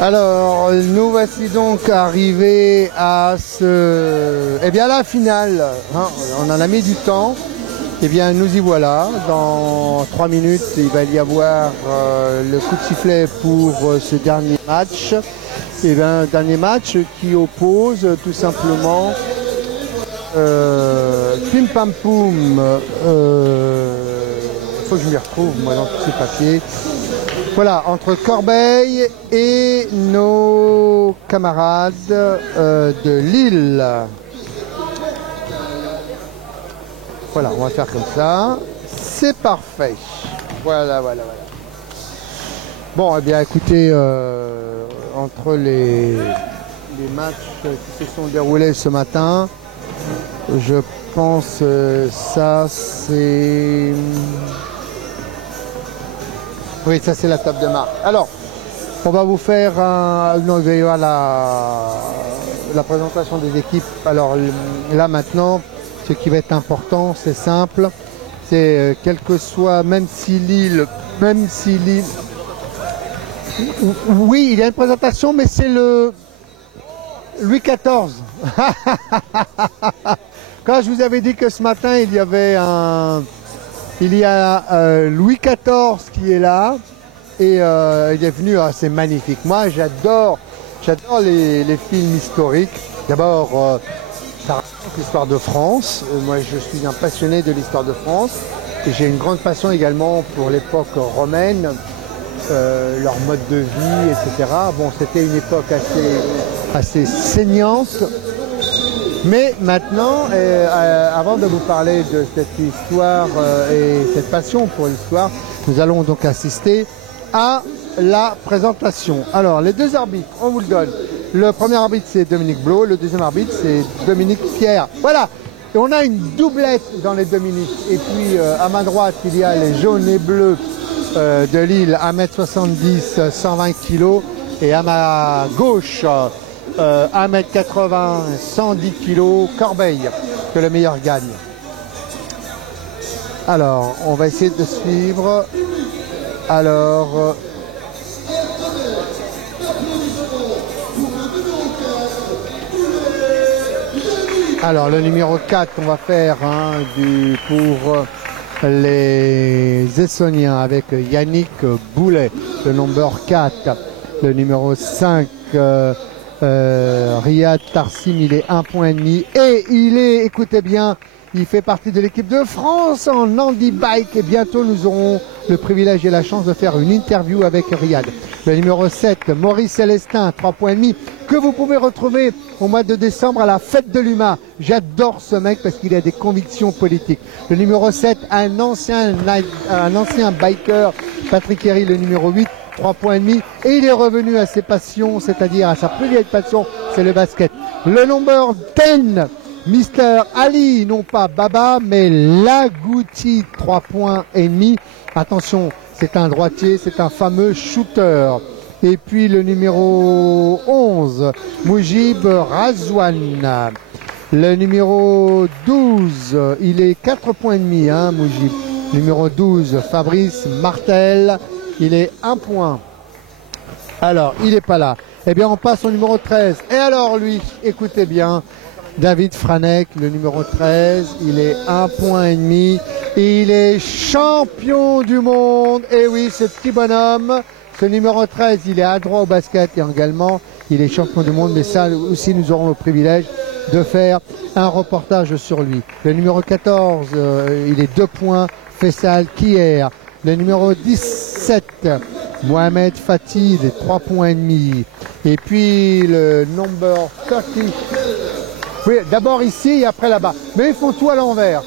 Alors, nous voici donc arrivés à la finale. Hein, on en a mis du temps. Eh bien, nous y voilà. Dans 3 minutes, il va y avoir le coup de sifflet pour ce dernier match. Eh bien, dernier match qui oppose tout simplement Pim Pam Poum. Il faut que je m'y retrouve, moi, dans tous ces papiers. Voilà, entre Corbeil et nos camarades de Lille. Voilà, on va faire comme ça. C'est parfait. Voilà. Bon, eh bien, écoutez, entre les matchs qui se sont déroulés ce matin, je pense ça c'est... Oui, ça c'est la table de marque. Alors, on va vous faire non, il va y avoir la présentation des équipes. Alors là maintenant, ce qui va être important, c'est simple. C'est quel que soit, même si Lille... Oui, il y a une présentation, mais c'est le Louis XIV. Quand je vous avais dit que ce matin, il y avait il y a Louis XIV qui est là et il est venu, c'est magnifique. Moi j'adore les films historiques. D'abord Ça raconte l'histoire de France. Moi, je suis un passionné de l'histoire de France. Et j'ai une grande passion également pour l'époque romaine, leur mode de vie, etc. Bon, c'était une époque assez saignante. Mais maintenant, avant de vous parler de cette histoire et cette passion pour l'histoire, nous allons donc assister à la présentation. Alors, les deux arbitres, on vous le donne. Le premier arbitre, c'est Dominique Blo. Le deuxième arbitre, c'est Dominique Pierre. Voilà. Et on a une doublette dans les Dominiques. Et puis, à ma droite, il y a les jaunes et bleus de Lille, 1m70, 120 kg. Et à ma gauche, 1m80, 110 kg, Corbeil, que le meilleur gagne. Alors, on va essayer de suivre. Alors... Alors, le numéro 4, on va faire pour les Essoniens avec Yannick Boulet, le number 4. Le numéro 5, Riyad Tarsim, il est 1,5 point. Et il est, écoutez bien, il fait partie de l'équipe de France en handi bike. Et bientôt, nous aurons le privilège et la chance de faire une interview avec Riyad. Le numéro 7, Maurice Célestin, 3,5 points, que vous pouvez retrouver au mois de décembre à la fête de l'UMA. J'adore ce mec parce qu'il a des convictions politiques. Le numéro 7, un ancien biker, Patrick Herry, le numéro 8, 3,5 points. Et il est revenu à ses passions, c'est-à-dire à sa plus vieille passion, c'est le basket. Le number 10, Mister Ali, non pas Baba, mais Lagouti, 3,5 points. Attention, c'est un droitier, c'est un fameux shooter. Et puis le numéro 11, Moujib Razouane. Le numéro 12, il est 4,5 points, Moujib. Numéro 12, Fabrice Martel, il est 1 point. Alors, il n'est pas là. Eh bien, on passe au numéro 13. Et alors, lui, écoutez bien, David Franek, le numéro 13, il est 1,5 point. Il est champion du monde. Et oui, ce petit bonhomme, ce numéro 13, il est adroit au basket et également, il est champion du monde. Mais ça aussi, nous aurons le privilège de faire un reportage sur lui. Le numéro 14, il est 2 points. Faisal Kier. Le numéro 17, Mohamed Fatih, il est 3,5 points. Et puis le number 30. Oui, d'abord ici et après là-bas. Mais ils font tout à l'envers.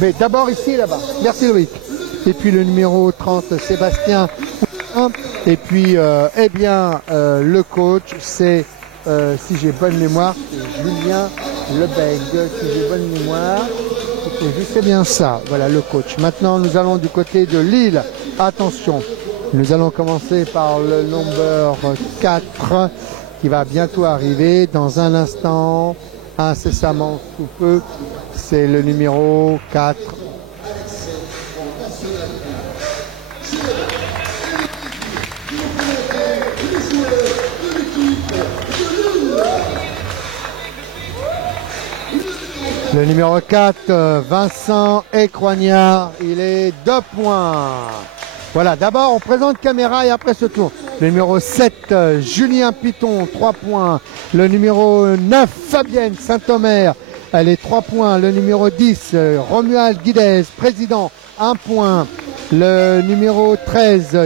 Mais d'abord ici et là-bas. Merci Loïc. Et puis le numéro 30, Sébastien. Et puis, le coach, c'est, si j'ai bonne mémoire, Julien Lebeg. Si j'ai bonne mémoire, c'est bien ça. Voilà le coach. Maintenant, nous allons du côté de Lille. Attention, nous allons commencer par le number 4 qui va bientôt arriver dans un instant, incessamment sous peu. C'est le numéro 4. Le numéro 4, Vincent Écroignard, il est 2 points. Voilà, d'abord on présente caméra et après ce tour. Le numéro 7, Julien Piton, 3 points. Le numéro 9, Fabienne Saint-Omer, elle est 3 points. Le numéro 10, Romuald Guidez, président, 1 point. Le numéro 13,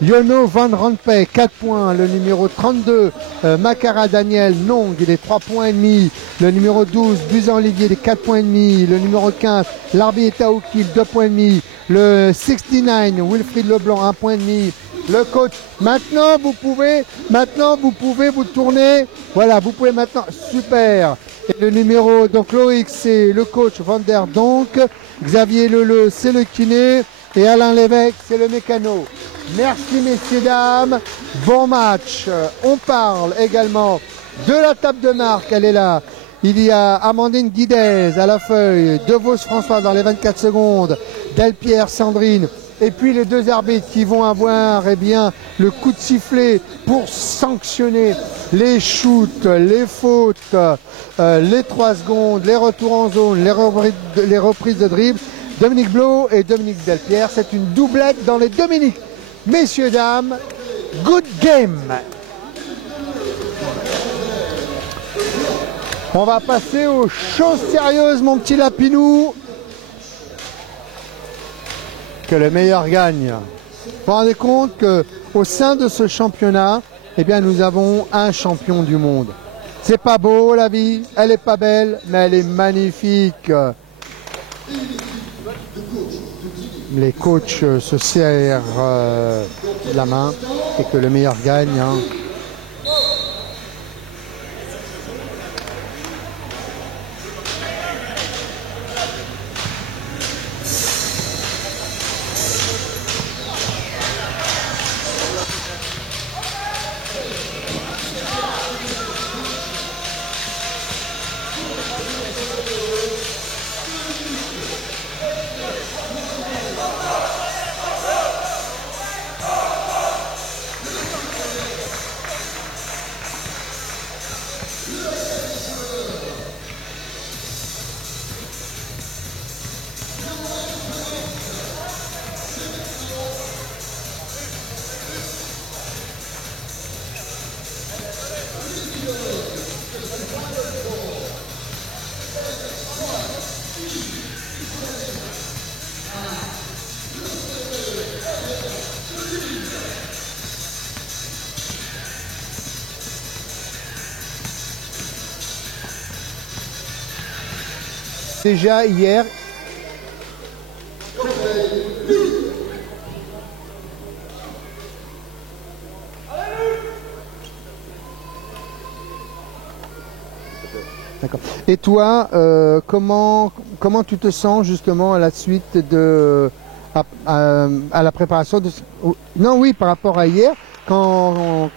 Yono Van Rompuy, 4 points. Le numéro 32, Makara Daniel Nong, il est 3,5 points. Le numéro 12, Buzan Olivier, il est 4,5 points. Le numéro 15, Larbi Taoukil, 2,5 points. Le 69, Wilfried Leblanc, 1,5 points. Le coach, maintenant vous pouvez vous tourner. Voilà, vous pouvez maintenant, super. Et le numéro, donc Loïc, c'est le coach Van der Donk. Xavier Leleu, c'est le kiné. Et Alain Lévesque, c'est le mécano. Merci messieurs, dames. Bon match. On parle également de la table de marque. Elle est là. Il y a Amandine Guidez à la feuille. De Vos François dans les 24 secondes. Delpierre Sandrine. Et puis les deux arbitres qui vont avoir le coup de sifflet pour sanctionner les shoots, les fautes, les 3 secondes, les retours en zone, les reprises de dribble. Dominique Blo et Dominique Delpierre, c'est une doublette dans les Dominiques. Messieurs, dames, good game. On va passer aux choses sérieuses, mon petit Lapinou. Que le meilleur gagne. Vous vous rendez compte qu'au sein de ce championnat, eh bien, nous avons un champion du monde. C'est pas beau la vie, elle est pas belle, mais elle est magnifique. Les coachs se serrent la main et que le meilleur gagne. Hein. Déjà hier, d'accord. Et toi, comment tu te sens justement à la suite de à la préparation de non oui par rapport à hier quand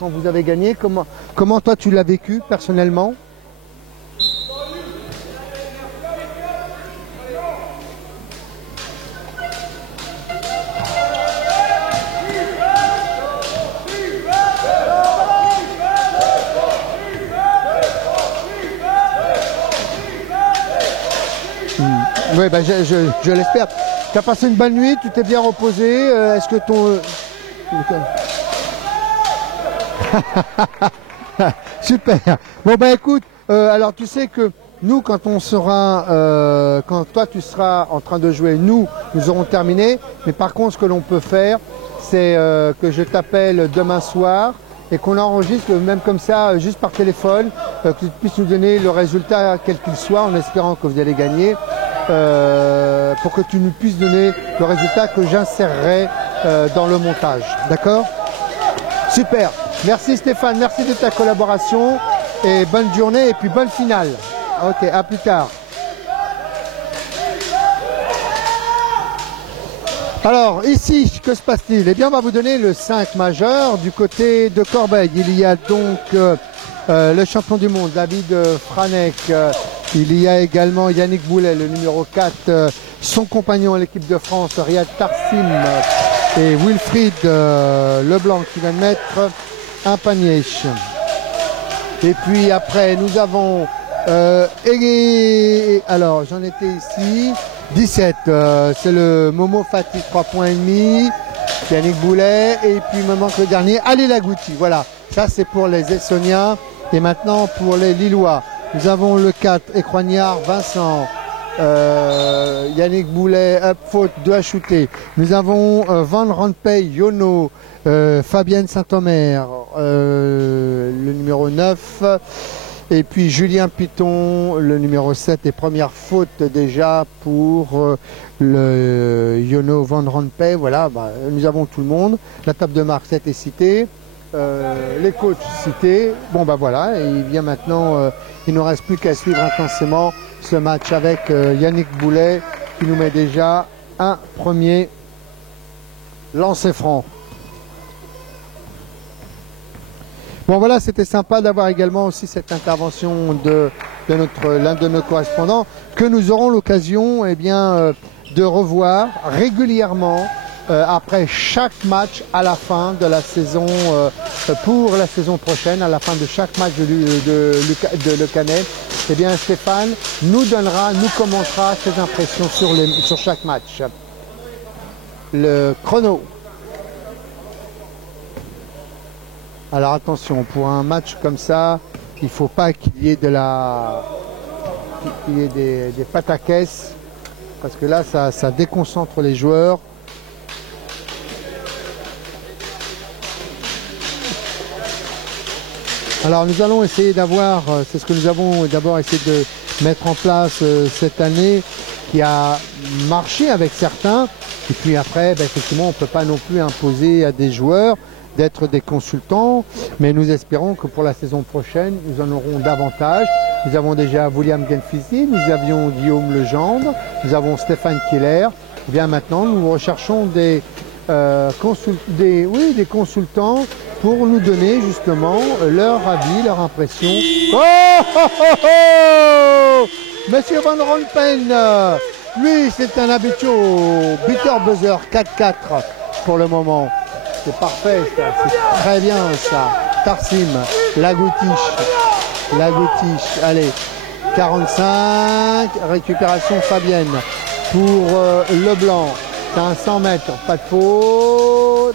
vous avez gagné, comment toi tu l'as vécu personnellement? Oui, ben je l'espère. Tu as passé une bonne nuit, tu t'es bien reposé. Est-ce que ton... Super. Bon ben écoute, alors tu sais que nous quand on sera, quand toi tu seras en train de jouer, nous aurons terminé. Mais par contre ce que l'on peut faire, c'est que je t'appelle demain soir et qu'on enregistre même comme ça, juste par téléphone, que tu puisses nous donner le résultat quel qu'il soit, en espérant que vous allez gagner. Pour que tu nous puisses donner le résultat que j'insérerai dans le montage. D'accord? Super. Merci Stéphane, merci de ta collaboration et bonne journée et puis bonne finale. Ok, à plus tard. Alors ici, que se passe-t-il? Eh bien on va vous donner le 5 majeur du côté de Corbeil. Il y a donc le champion du monde, David Franek. Il y a également Yannick Boulet, le numéro 4, son compagnon à l'équipe de France, Riyad Tarsim et Wilfried Leblanc qui va mettre un panier. Et puis après, nous avons, alors j'en étais ici, 17, c'est le Momo Fatih 3,5 points, Yannick Boulet, et puis il me manque le dernier, Ali Lagouti. Voilà, ça c'est pour les Essoniens. Et maintenant pour les Lillois. Nous avons le 4, Écroignard, Vincent, Yannick Boulet, faute, 2 à shooter. Nous avons Van Rompuy, Yono, Fabienne Saint-Omer, le numéro 9. Et puis Julien Piton, le numéro 7, et première faute déjà pour le Yono Van Rompuy. Voilà, bah, nous avons tout le monde. La table de marque 7 est citée. Les coachs cités. Bon bah voilà, et il vient maintenant, il ne reste plus qu'à suivre intensément ce match avec Yannick Boulet qui nous met déjà un premier lancer franc. Bon voilà, c'était sympa d'avoir également aussi cette intervention de l'un de nos correspondants que nous aurons l'occasion de revoir régulièrement après chaque match à la fin de la saison, pour la saison prochaine, à la fin de chaque match de Le Canet, eh bien Stéphane nous commentera ses impressions sur chaque match. Le chrono. Alors attention, pour un match comme ça, Il ne faut pas qu'il y ait des pataquès, parce que là, ça déconcentre les joueurs. Alors nous allons essayer d'avoir, c'est ce que nous avons d'abord essayé de mettre en place cette année, qui a marché avec certains. Et puis après, effectivement, on ne peut pas non plus imposer à des joueurs d'être des consultants, mais nous espérons que pour la saison prochaine, nous en aurons davantage. Nous avons déjà William Genfisi, nous avions Guillaume Legendre, nous avons Stéphane Keller. Et bien maintenant, nous recherchons des consultants pour nous donner justement leur avis, leur impression. Oh, oh, oh, oh, Monsieur Van Rompen, lui c'est un habitué au beater buzzer 4-4 pour le moment. C'est parfait ça, c'est très bien ça. Tarsim, Lagoutiche, allez, 45, récupération Fabienne pour Leblanc, c'est un 100 mètres, pas de faute.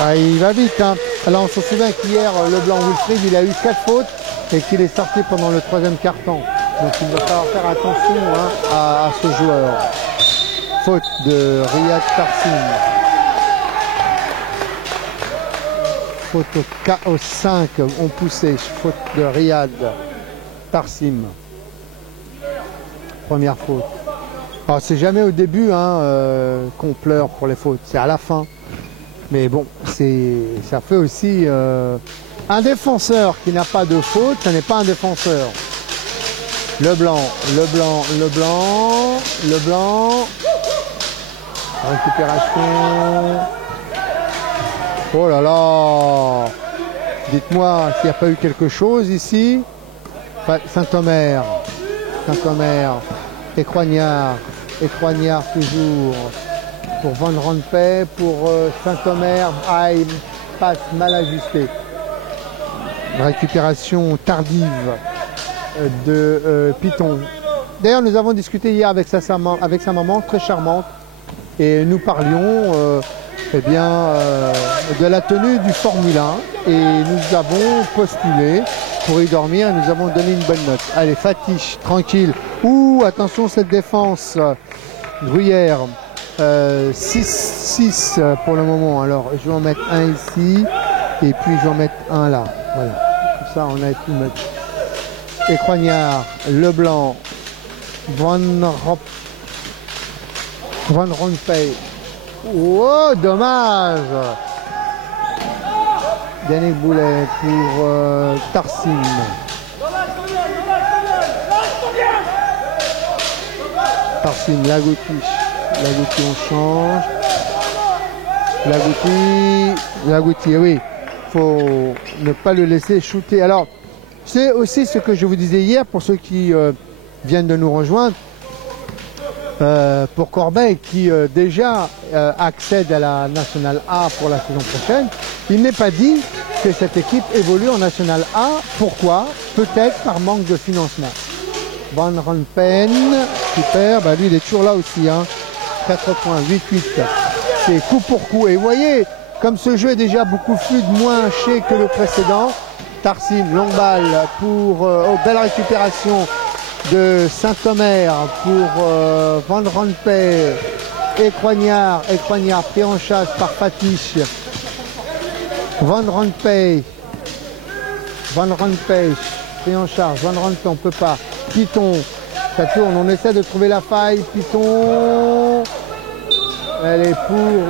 Ah, il va vite, hein. Alors on se souvient qu'hier, Leblanc Wilfried, il a eu 4 fautes et qu'il est sorti pendant le 3e quart-temps. Donc il va falloir faire attention à ce joueur. Faute de Riyad Tarsim. Faute au 5, on poussait. Faute de Riyad Tarsim. Première faute. Alors c'est jamais au début qu'on pleure pour les fautes, c'est à la fin. Mais bon, ça fait aussi un défenseur qui n'a pas de faute, ça n'est pas un défenseur. Leblanc. Récupération. Oh là là. Dites-moi s'il n'y a pas eu quelque chose ici. Saint-Omer. Écroignard toujours. Pour Van Rompuy, pour Saint-Omer, il passe mal ajusté. Récupération tardive de Piton. D'ailleurs, nous avons discuté hier avec sa maman, très charmante, et nous parlions de la tenue du Formule 1, et nous avons postulé pour y dormir, et nous avons donné une bonne note. Allez, Fatiche, tranquille. Ouh, attention cette défense. Gruyère. 6 pour le moment, alors je vais en mettre un ici et puis je vais en mettre un là, voilà, comme ça on a tout mettre. Écroignard, Leblanc, Van Rompuy, oh dommage. Yannick Boulet pour Tarsim. Lagoutiche, on change. Lagouti, oui. Faut ne pas le laisser shooter. Alors, c'est aussi ce que je vous disais hier pour ceux qui viennent de nous rejoindre. Pour Corbeil qui déjà accède à la Nationale A pour la saison prochaine, il n'est pas dit que cette équipe évolue en Nationale A. Pourquoi? Peut-être par manque de financement. Van Rompen, super, lui il est toujours là aussi, 4 points, 8-8, c'est coup pour coup. Et vous voyez, comme ce jeu est déjà beaucoup fluide, moins haché que le précédent, Tarsim, longue balle pour, belle récupération de Saint-Omer pour Van Rompuy, Écroignard pris en chasse par Fatiche. Van Rompuy, pris en charge, Van Rompuy, on peut pas. Piton, ça tourne, on essaie de trouver la faille. Piton, elle est pour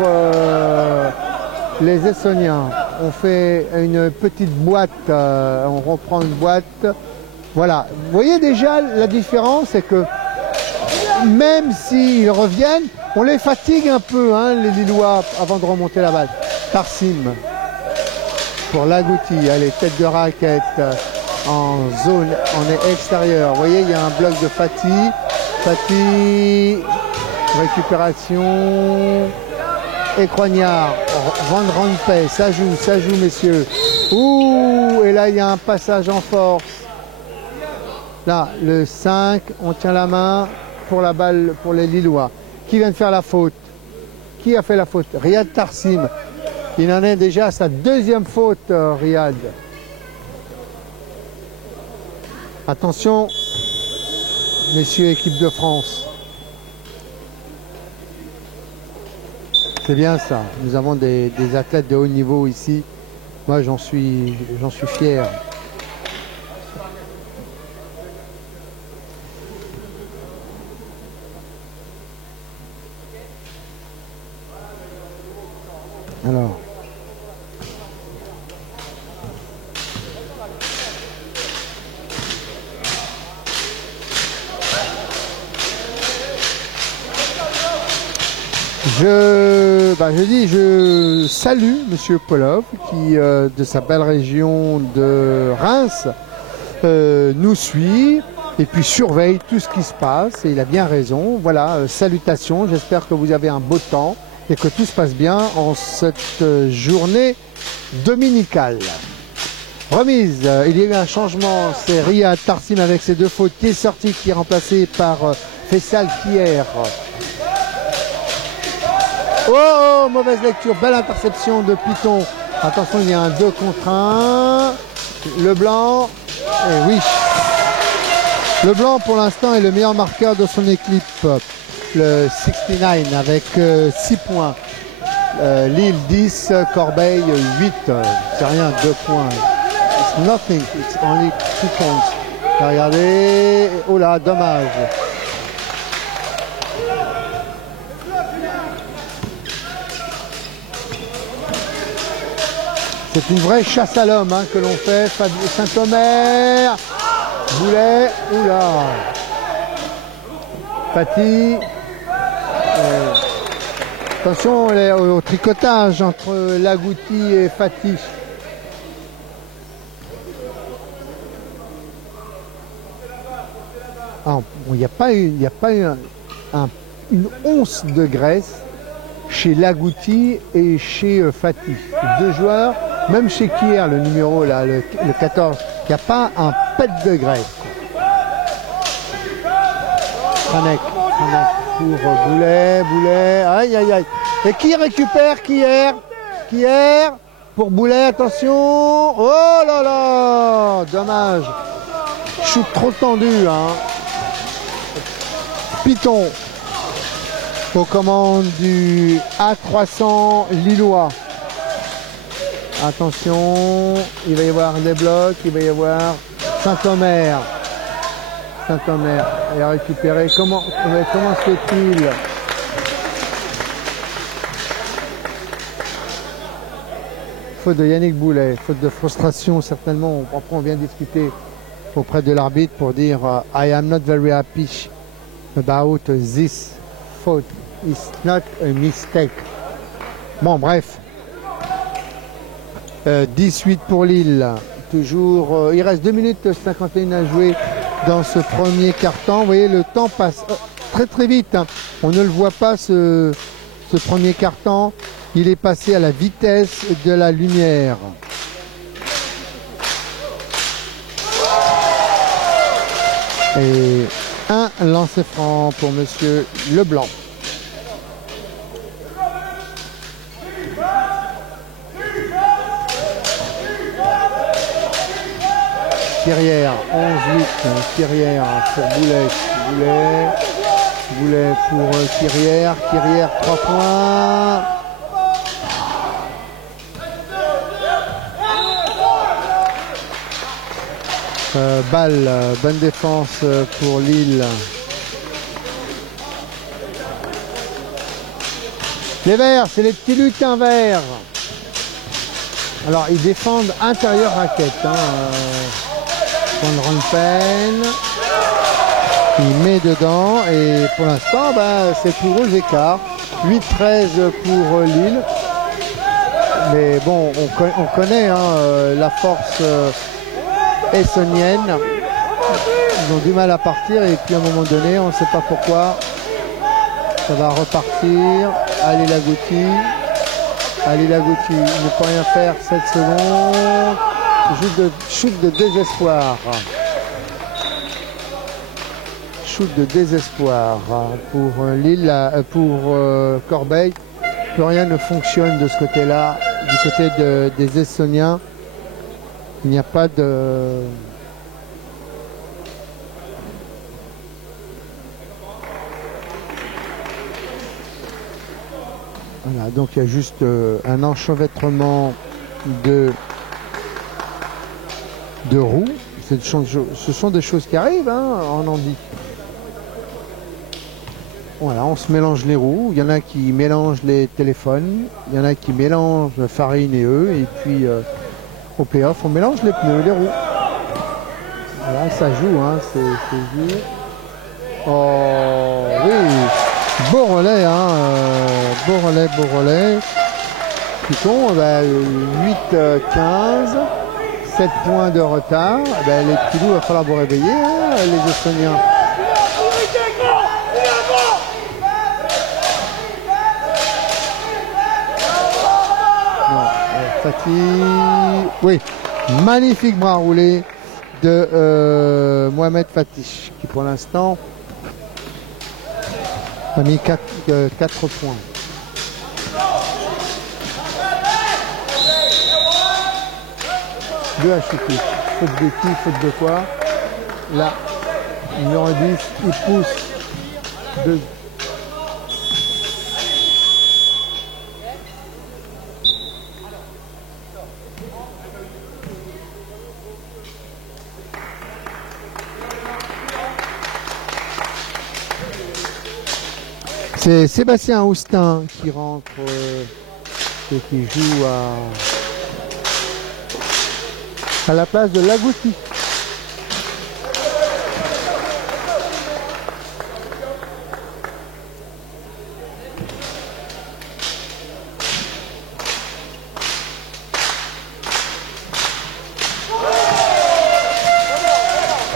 les Essoniens. On fait une petite boîte, on reprend une boîte. Voilà, vous voyez déjà la différence, c'est que même s'ils reviennent, on les fatigue un peu, les Lillois, avant de remonter la balle. Tarsim, pour Lagouti, allez, tête de raquette. En zone, en extérieur. Vous voyez, il y a un bloc de Fatih. Récupération. Écroignard. Van Rompuy. Ça joue, messieurs. Ouh, et là, il y a un passage en force. Là, le 5, on tient la main pour la balle pour les Lillois. Qui vient de faire la faute? Qui a fait la faute? Riyad Tarsim. Il en est déjà à sa 2e faute, Riyad. Attention, messieurs, équipe de France. C'est bien ça. Nous avons des athlètes de haut niveau ici. Moi, j'en suis fier. Alors. Je salue Monsieur Polov qui, de sa belle région de Reims, nous suit et puis surveille tout ce qui se passe et il a bien raison. Voilà, salutations, j'espère que vous avez un beau temps et que tout se passe bien en cette journée dominicale. Remise, il y a eu un changement, c'est Riyad Tarsim avec ses 2 fautes qui est sorti, qui est remplacé par Faisal Kier. Oh, mauvaise lecture, belle interception de Piton. Attention, il y a un 2 contre 1. Le blanc, et oui. Le blanc pour l'instant est le meilleur marqueur de son équipe. Le 69 avec 6 points. Lille 10, Corbeil 8. C'est rien, 2 points. It's nothing, it's only 2 points. Regardez, oh là, dommage. C'est une vraie chasse à l'homme que l'on fait. Saint-Omer, Boulet, oula. Paty. Attention au tricotage entre Lagouti et Fatih. Il n'y a pas eu une once de graisse chez Lagouti et chez Fatih. 2 joueurs. Même chez Kier, le numéro là, le 14, il n'y a pas un pet de graisse. Franek pour Boulet, aïe aïe aïe. Et qui récupère Kier pour Boulet, attention. Oh là là, dommage. Shoot trop tendu. Piton aux commandes du A300 Lillois. Attention, il va y avoir des blocs, il va y avoir Saint-Omer. Saint-Omer est récupéré. Comment se fait-il? Faute de Yannick Boulet, faute de frustration certainement. Après on vient discuter auprès de l'arbitre pour dire I am not very happy about this fault. It's not a mistake. Bon bref. 18 pour Lille. Toujours, il reste 2 minutes 51 à jouer dans ce premier quart-temps. Vous voyez, le temps passe très très vite. On ne le voit pas ce premier quart-temps. Il est passé à la vitesse de la lumière. Et un lancer franc pour Monsieur Leblanc. Thirière, 11-8, Thirière pour Boulet, Boulet pour Thirière, 3 points. Balle, bonne défense pour Lille. Les Verts, c'est les petits lutins verts. Alors ils défendent intérieur raquette. Von Ronpen, il met dedans et pour l'instant c'est tout aux écarts. 8-13 pour Lille. Mais bon, on connaît la force essonienne. Ils ont du mal à partir et puis à un moment donné, on ne sait pas pourquoi. Ça va repartir. Allez Lagouti. Allez Lagouti, il ne peut rien faire 7 secondes. Shoot de désespoir. Shoot de désespoir pour Lille, pour Corbeil. Plus rien ne fonctionne de ce côté-là. Du côté des Estoniens, il n'y a pas de Voilà, donc il y a juste un enchevêtrement de roues. Ce sont des choses qui arrivent hein, en handi. Voilà, on se mélange les roues. Il y en a qui mélangent les téléphones, il y en a qui mélangent farine et œufs, et puis au payoff, on mélange les pneus, les roues. Voilà, ça joue, hein, c'est dur. Oh oui, beau relais, hein, beau relais. Python, 8-15, 7 points de retard. Les petits loups, il va falloir vous réveiller, hein, les Estoniens. Fatih, oui, magnifique bras roulé de Mohamed Fatih, qui pour l'instant a mis 4 points. Deux à chuter. Faute de qui, faute de quoi? Là, numéro 10, il pousse. Deux. C'est Sébastien Austin qui rentre et qui joue à la place de Lagouti.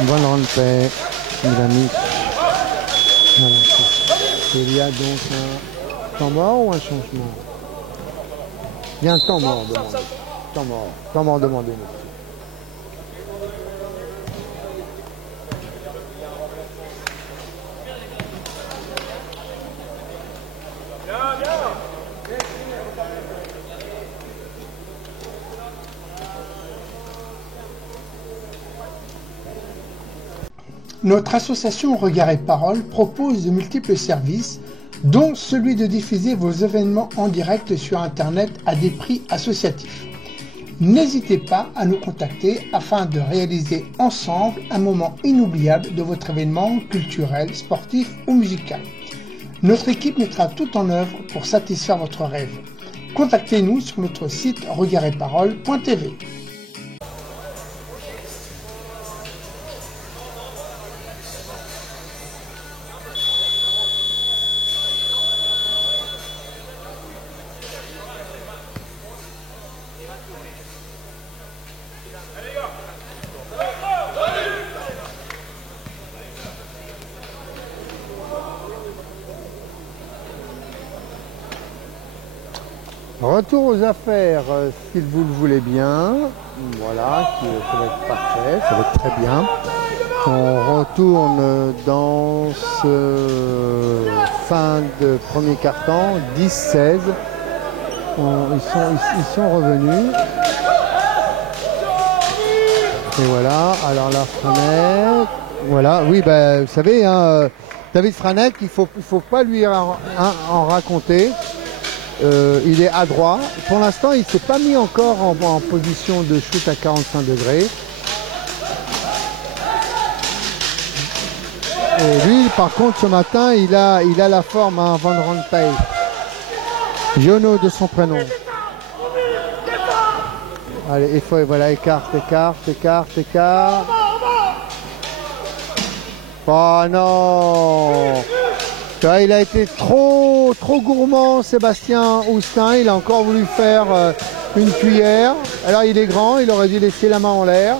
Bonne rentrée, Milanic. Voilà. Il y a donc un temps mort ou un changement? Il y a un temps mort demandé. Temps mort demandé. Notre association Regard et Parole propose de multiples services, dont celui de diffuser vos événements en direct sur Internet à des prix associatifs. N'hésitez pas à nous contacter afin de réaliser ensemble un moment inoubliable de votre événement culturel, sportif ou musical. Notre équipe mettra tout en œuvre pour satisfaire votre rêve. Contactez-nous sur notre site regardetparole.tv. Retour aux affaires, si vous le voulez bien. Voilà, ça va être parfait, ça va être très bien. On retourne dans ce fin de premier quart-temps, 10-16. Ils sont revenus. Et voilà, alors la Franette. Voilà, oui, vous savez, hein, David Franette, il faut pas lui en raconter. Il est adroit. Pour l'instant, il ne s'est pas mis encore en position de shoot à 45 degrés. Et lui, par contre, ce matin, il a la forme à Van Rompuy. Jono de son prénom. Allez, il faut, voilà, écarte. Oh non! Il a été trop gourmand, Sébastien Austin. Il a encore voulu faire une cuillère. Alors il est grand, il aurait dû laisser la main en l'air.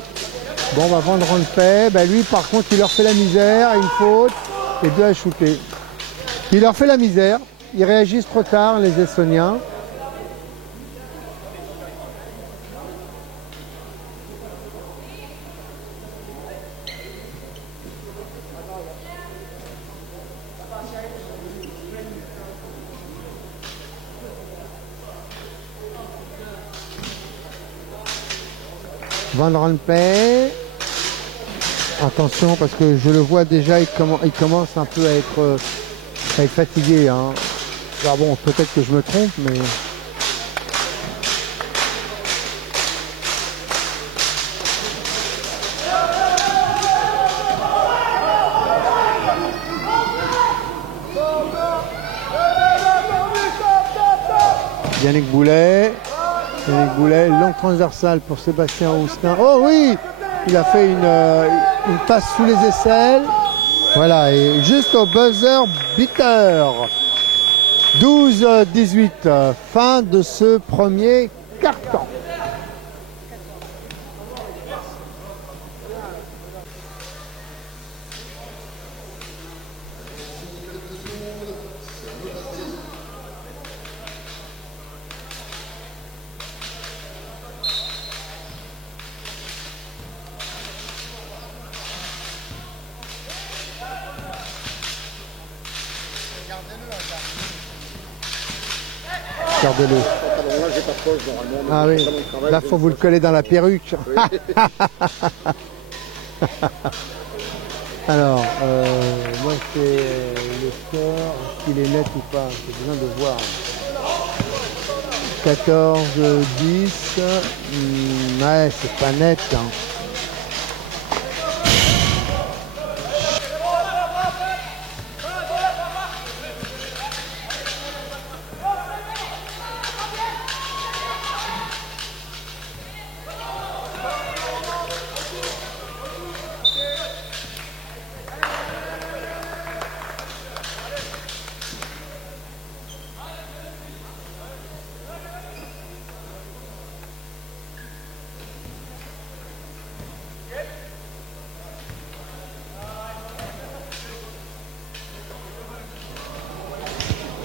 Bon, Van Rompuy, lui par contre, il leur fait la misère, une faute et 2 à shooter. Il leur fait la misère. Ils réagissent trop tard, les Estoniens. Van Rompuy, attention parce que je le vois déjà, il commence un peu à être fatigué. Hein. Ah bon, peut-être que je me trompe, mais... Yannick Boulet, longue transversale pour Sébastien Roustin. Oh oui, il a fait une passe sous les aisselles. Voilà, et juste au buzzer beater. 12-18, fin de ce premier quart-temps. Regardez-le. Ah oui, là faut vous le coller dans la perruque. Oui. Alors, moi c'est le score, est-ce qu'il est net ou pas? J'ai besoin de voir. 14-10, ouais c'est pas net. Hein.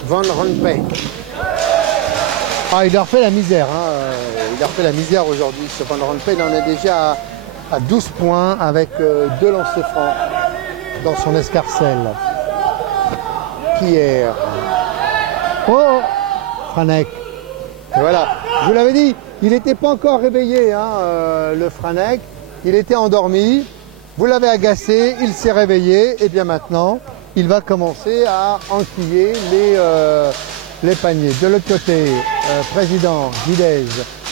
Van Rompuy. Ah, il leur fait la misère. Hein. Il leur fait la misère aujourd'hui, ce Van Rompuy. Il en est déjà à 12 points avec 2 lancers francs dans son escarcelle. Qui est... Oh, Franek. Et voilà. Je vous l'avais dit, il n'était pas encore réveillé, hein, le Franek. Il était endormi. Vous l'avez agacé, il s'est réveillé. Et bien maintenant... il va commencer à enquiller les paniers. De l'autre côté, président Guidez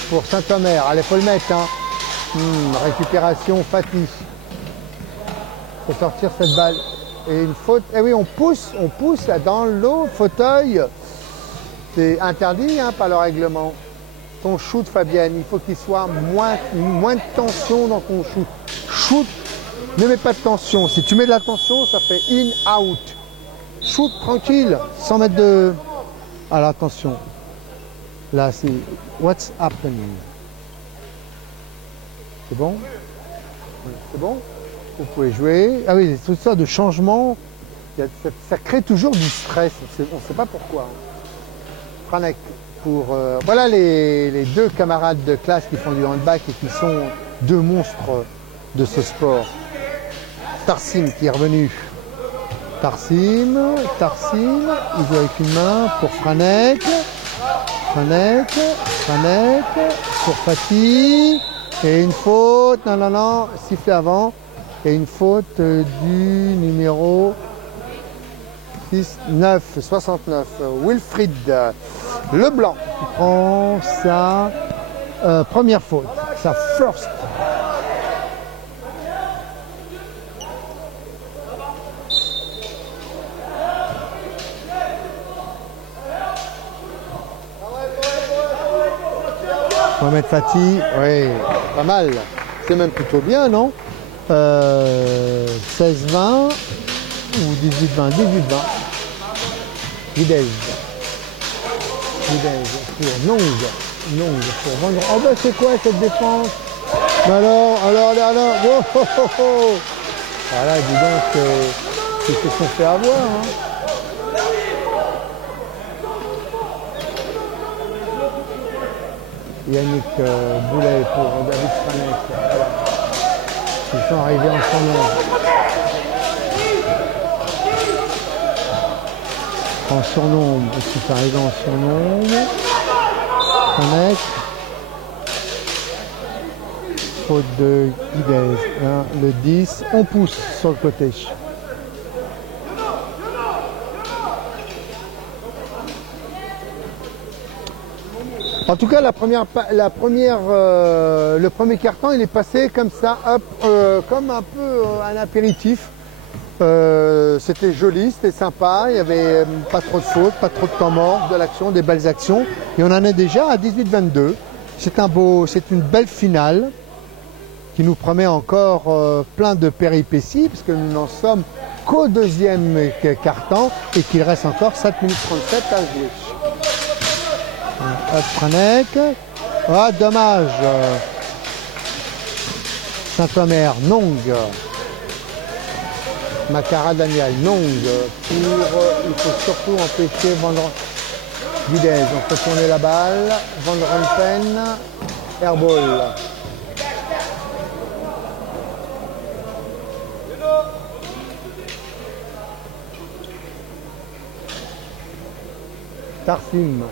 pour Saint-Omer. Allez, faut le mettre. Hein. Récupération Fatih. Faut sortir cette balle. Et une faute. Eh oui, on pousse là, dans l'eau, fauteuil. C'est interdit hein, par le règlement. Ton shoot, Fabienne, il faut qu'il soit moins de tension dans ton shoot. Shoot. Ne mets pas de tension. Si tu mets de la tension, ça fait in, out. Shoot tranquille, sans mettre de... Ah là, attention. Là, c'est what's happening. C'est bon? C'est bon? Vous pouvez jouer. Ah oui, tout ça de changement. Ça crée toujours du stress. On ne sait pas pourquoi. Franek pour... voilà les 2 camarades de classe qui font du handball et qui sont 2 monstres de ce sport. Tarsim qui est revenu. Tarsim, il joue avec une main pour Franek. Franek, pour Fatih. Et une faute, non, sifflet avant. Et une faute du numéro 69. Wilfried Leblanc qui prend sa première faute, sa first. Mohamed Fatih, oui, pas mal. C'est même plutôt bien, non 16-20 ou 18-20 18-20. Guidez pour Nong pour vendre. Oh ben c'est quoi cette défense? Alors. Oh, oh, oh, oh. Voilà, dis donc, c'est ce qu'on fait avoir. Hein. Yannick Boulet pour David Franek. Voilà. Ils sont arrivés en surnombre. En surnombre. Ils sont arrivés en surnombre. Franek. Faute de Guidez. Hein, le 10. On pousse sur le côté. En tout cas, le premier carton, il est passé comme ça, hop, comme un peu un apéritif. C'était joli, c'était sympa, il n'y avait pas trop de fautes, pas trop de temps mort, de l'action, des belles actions. Et on en est déjà à 18-22. C'est une belle finale qui nous promet encore plein de péripéties, puisque nous n'en sommes qu'au deuxième carton et qu'il reste encore 7 minutes 37 à jouer. Hop, Franek. Ah, dommage. Saint-Omer, Nong. Macara Daniel, Nong. Il faut surtout empêcher Van Guidez. On peut tourner la balle. Van Rompen, airball. Tarsim.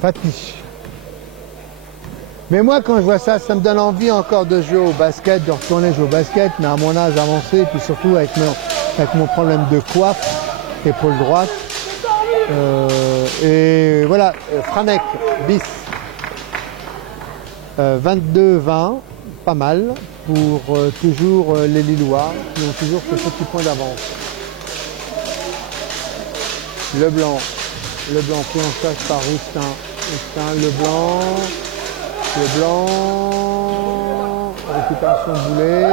Fatih. Mais moi, quand je vois ça, ça me donne envie encore de jouer au basket, de retourner jouer au basket, mais à mon âge avancé, puis surtout avec mon problème de coiffe, épaule droite. Et voilà, Franek, bis. 22-20, pas mal, pour toujours les Lillois, qui ont toujours ce petit point d'avance. Leblanc pris en charge par Roustin. Leblanc, récupération de Boulet,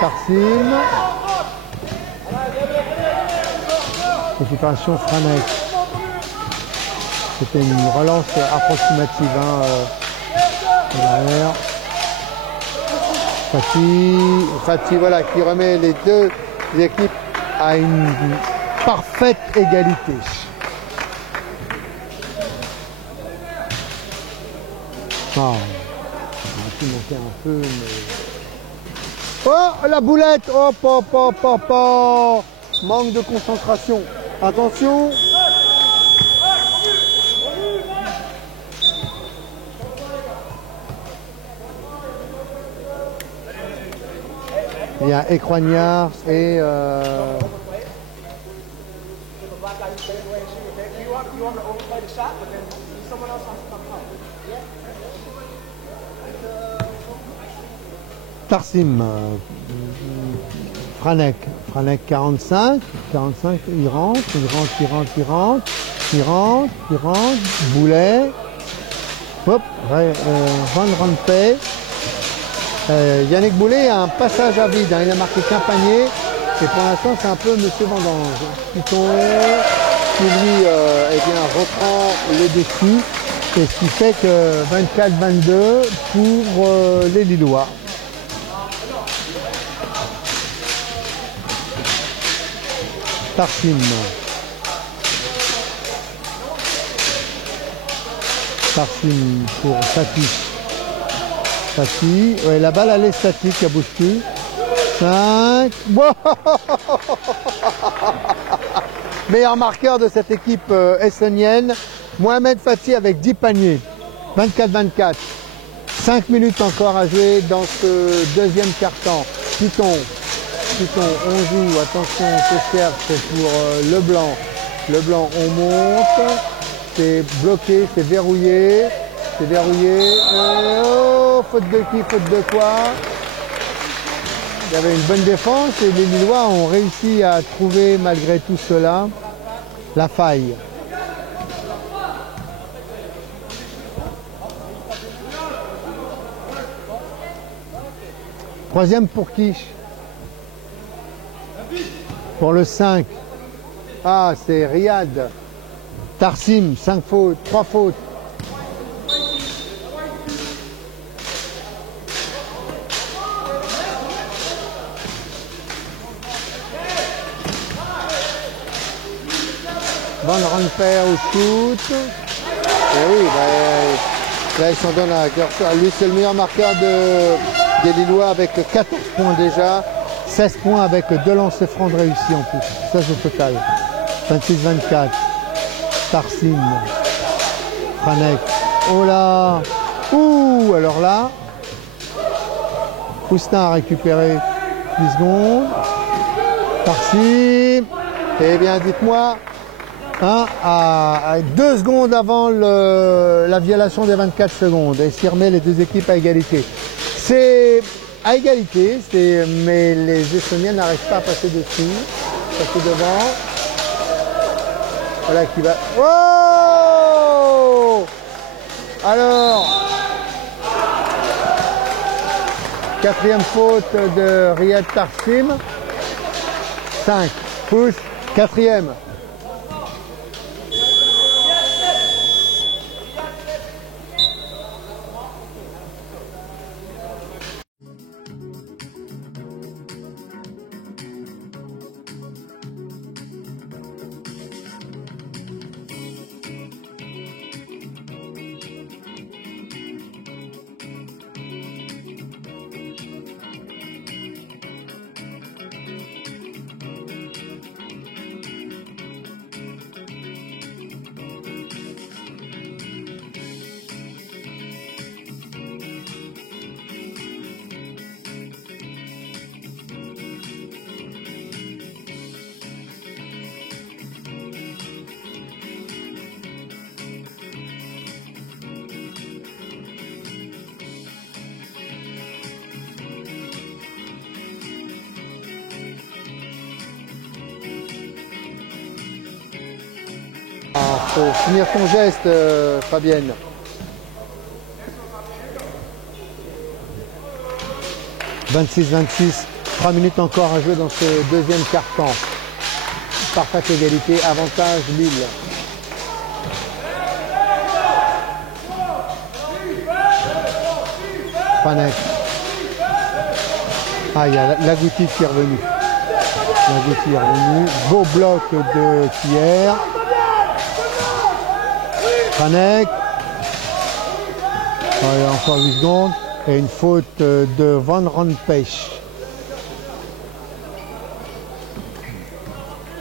Tarsim, récupération Franek. C'était une relance approximative. Fatih, voilà, qui remet les deux équipes à une parfaite égalité. Oh, on a pu monter un peu, mais... Oh, la boulette! Hop, hop, hop, hop, hop. Manque de concentration. Attention! Il y a Écroignard et... Tarsim, Franek 45, il rentre, Boulet, hop, Van Rompuy, Yannick Boulet a un passage à vide, il a marqué qu'un panier, et pour l'instant c'est un peu Monsieur Vendange, Piton, qui lui reprend le défi, et ce qui fait que 24-22 pour les Lillois. Tarsim pour Fatih. Ouais, la balle elle est statique, elle bouge plus. 5. Meilleur marqueur de cette équipe estonienne. Mohamed Fatih avec 10 paniers. 24-24. 5 minutes encore à jouer dans ce deuxième quart-temps. Piton, on joue, attention, on se cherche, c'est pour Leblanc. Leblanc, on monte, c'est bloqué, c'est verrouillé. Oh, faute de qui, faute de quoi? Il y avait une bonne défense et les Lillois ont réussi à trouver, malgré tout cela, la faille. Troisième pour Quiche. Pour le 5. Ah, c'est Riyad. Tarsim, 5 fautes, 3 fautes. Van Rompuy au shoot. Et oui, là ils s'en donnent à Gershon. Lui c'est le meilleur marqueur des Lillois avec 14 points déjà. 16 points avec 2 lancers francs de réussi en plus. 16 au total. 26-24. Tarsim. Franek. Oh là. Ouh, alors là. Roustin a récupéré 10 secondes. Tarsim. Eh bien, dites-moi, hein, à 2 secondes avant la violation des 24 secondes et s'y remet les deux équipes à égalité. C'est à égalité, mais les Estoniens n'arrivent pas à passer dessus, passer devant. Voilà qui va. Oh! Alors, 4e faute de Riyad Tarsim. 5 pouces, 4e. Faut finir ton geste, Fabienne. « 26-26, 3 minutes encore à jouer dans ce deuxième quart-temps. Parfaite égalité, avantage Lille. Panek. Ah, il y a Lagouti qui est revenu. Lagouti est revenu. Beau bloc de Pierre. Panek. Encore 8 secondes. Et une faute de Van Ranpech.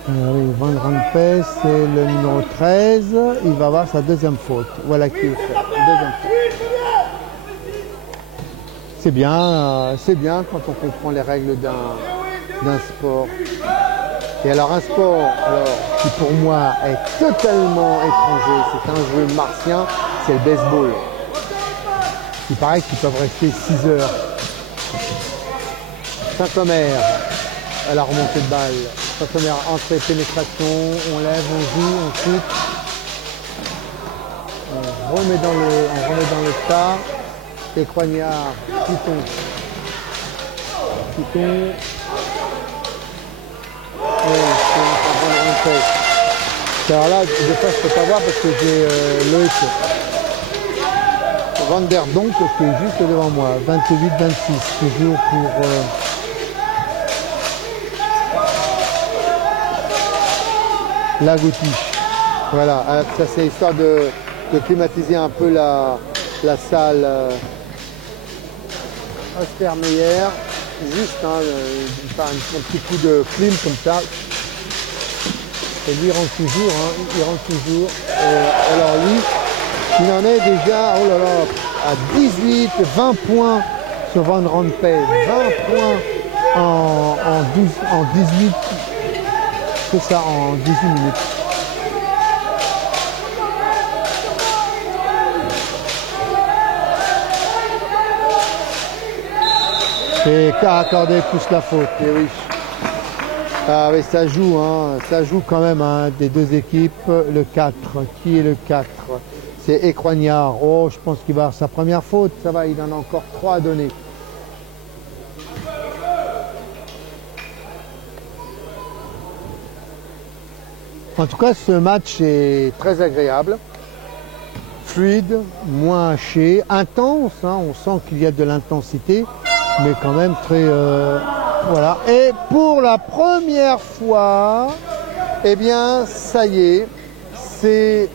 Oui, Van Ranpech, c'est le numéro 13. Il va avoir sa deuxième faute. Voilà qui est fait. Deuxième faute. C'est bien quand on comprend les règles d'un sport. Et alors un sport qui pour moi est totalement étranger, c'est un jeu martien, c'est le baseball. Il paraît qu'ils peuvent rester 6 heures. Saint-Omer à la remontée de balle. Saint-Omer, entrée, pénétration, on lève, on joue, on shoot. On remet dans le tas. Et Croignard, Piton. Alors là, des fois je ne peux pas voir parce que j'ai Loïc Van der Donk qui est juste devant moi. 28-26, toujours pour Lagouti. Voilà, ça c'est histoire de climatiser un peu la salle. Ostermeyer, juste un petit coup de clim comme ça. Et lui il rentre toujours, alors lui, il en est déjà, oh là là, à 18, 20 points sur Van Ranpech, 20 points en 18, c'est ça, en 18 minutes. Et qu'a accordé plus la faute, et oui. Ah oui, ça joue quand même des deux équipes. Le 4, qui est le 4? C'est Écroignard. Oh, je pense qu'il va avoir sa première faute, ça va, il en a encore 3 à donner. En tout cas, ce match est très agréable, fluide, moins haché, intense, on sent qu'il y a de l'intensité. Mais quand même très... voilà. Et pour la première fois, eh bien, ça y est, c'est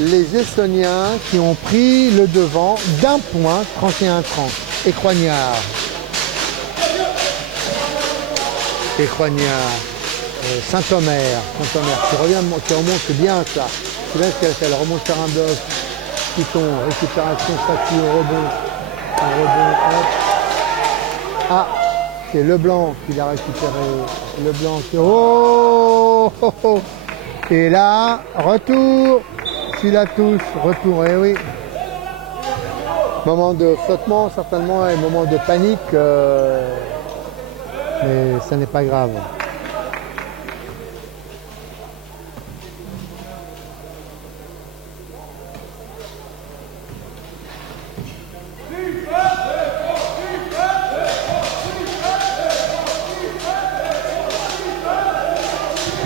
les Estoniens qui ont pris le devant d'un point, 31-30. Écroignard. Saint-Omer, qui remonte bien ça. C'est bien ce qu'elle fait, elle remonte sur un bloc, Piton, récupération, statue au rebond. Ah, c'est Leblanc qui l'a récupéré. Leblanc qui... Oh, Et là, retour. Si la touche, retour, eh oui. Moment de flottement certainement et moment de panique, mais ça n'est pas grave.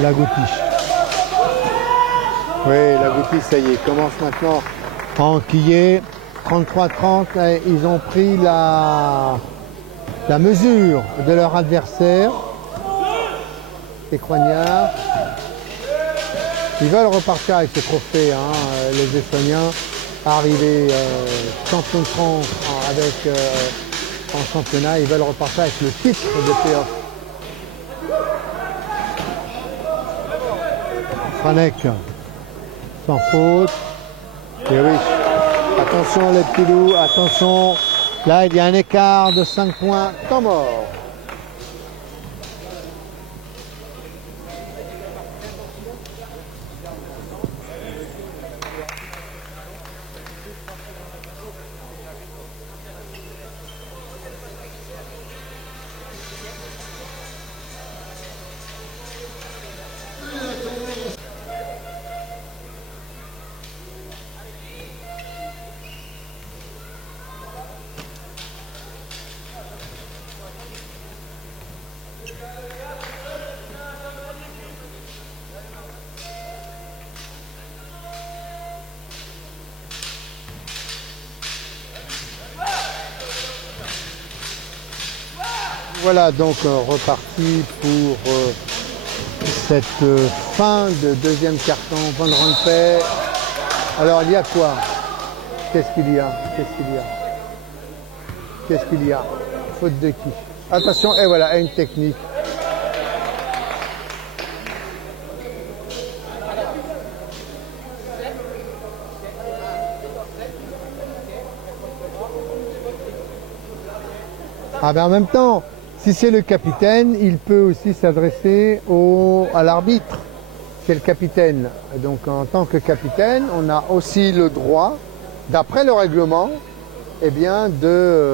La Goutiche. Oui, la Goutiche, ça y est, commence maintenant à enquiller. 33-30, ils ont pris la mesure de leur adversaire. Écroignard. Ils veulent repartir avec ce trophée, hein, les Estoniens, arrivés champion de France avec, en championnat, ils veulent repartir avec le titre de playoff. Franek, sans faute. Et oui. Attention les petits loups, attention. Là, il y a un écart de 5 points, temps mort. Voilà donc reparti pour cette fin de deuxième carton. Van Rompuy. Alors il y a quoi? Qu'est-ce qu'il y a? Qu'est-ce qu'il y a? Qu'est-ce qu'il y a? Faute de qui? Attention, et voilà, une technique. Ah ben en même temps, si c'est le capitaine, il peut aussi s'adresser à l'arbitre. C'est le capitaine. Donc en tant que capitaine, on a aussi le droit, d'après le règlement, eh bien, de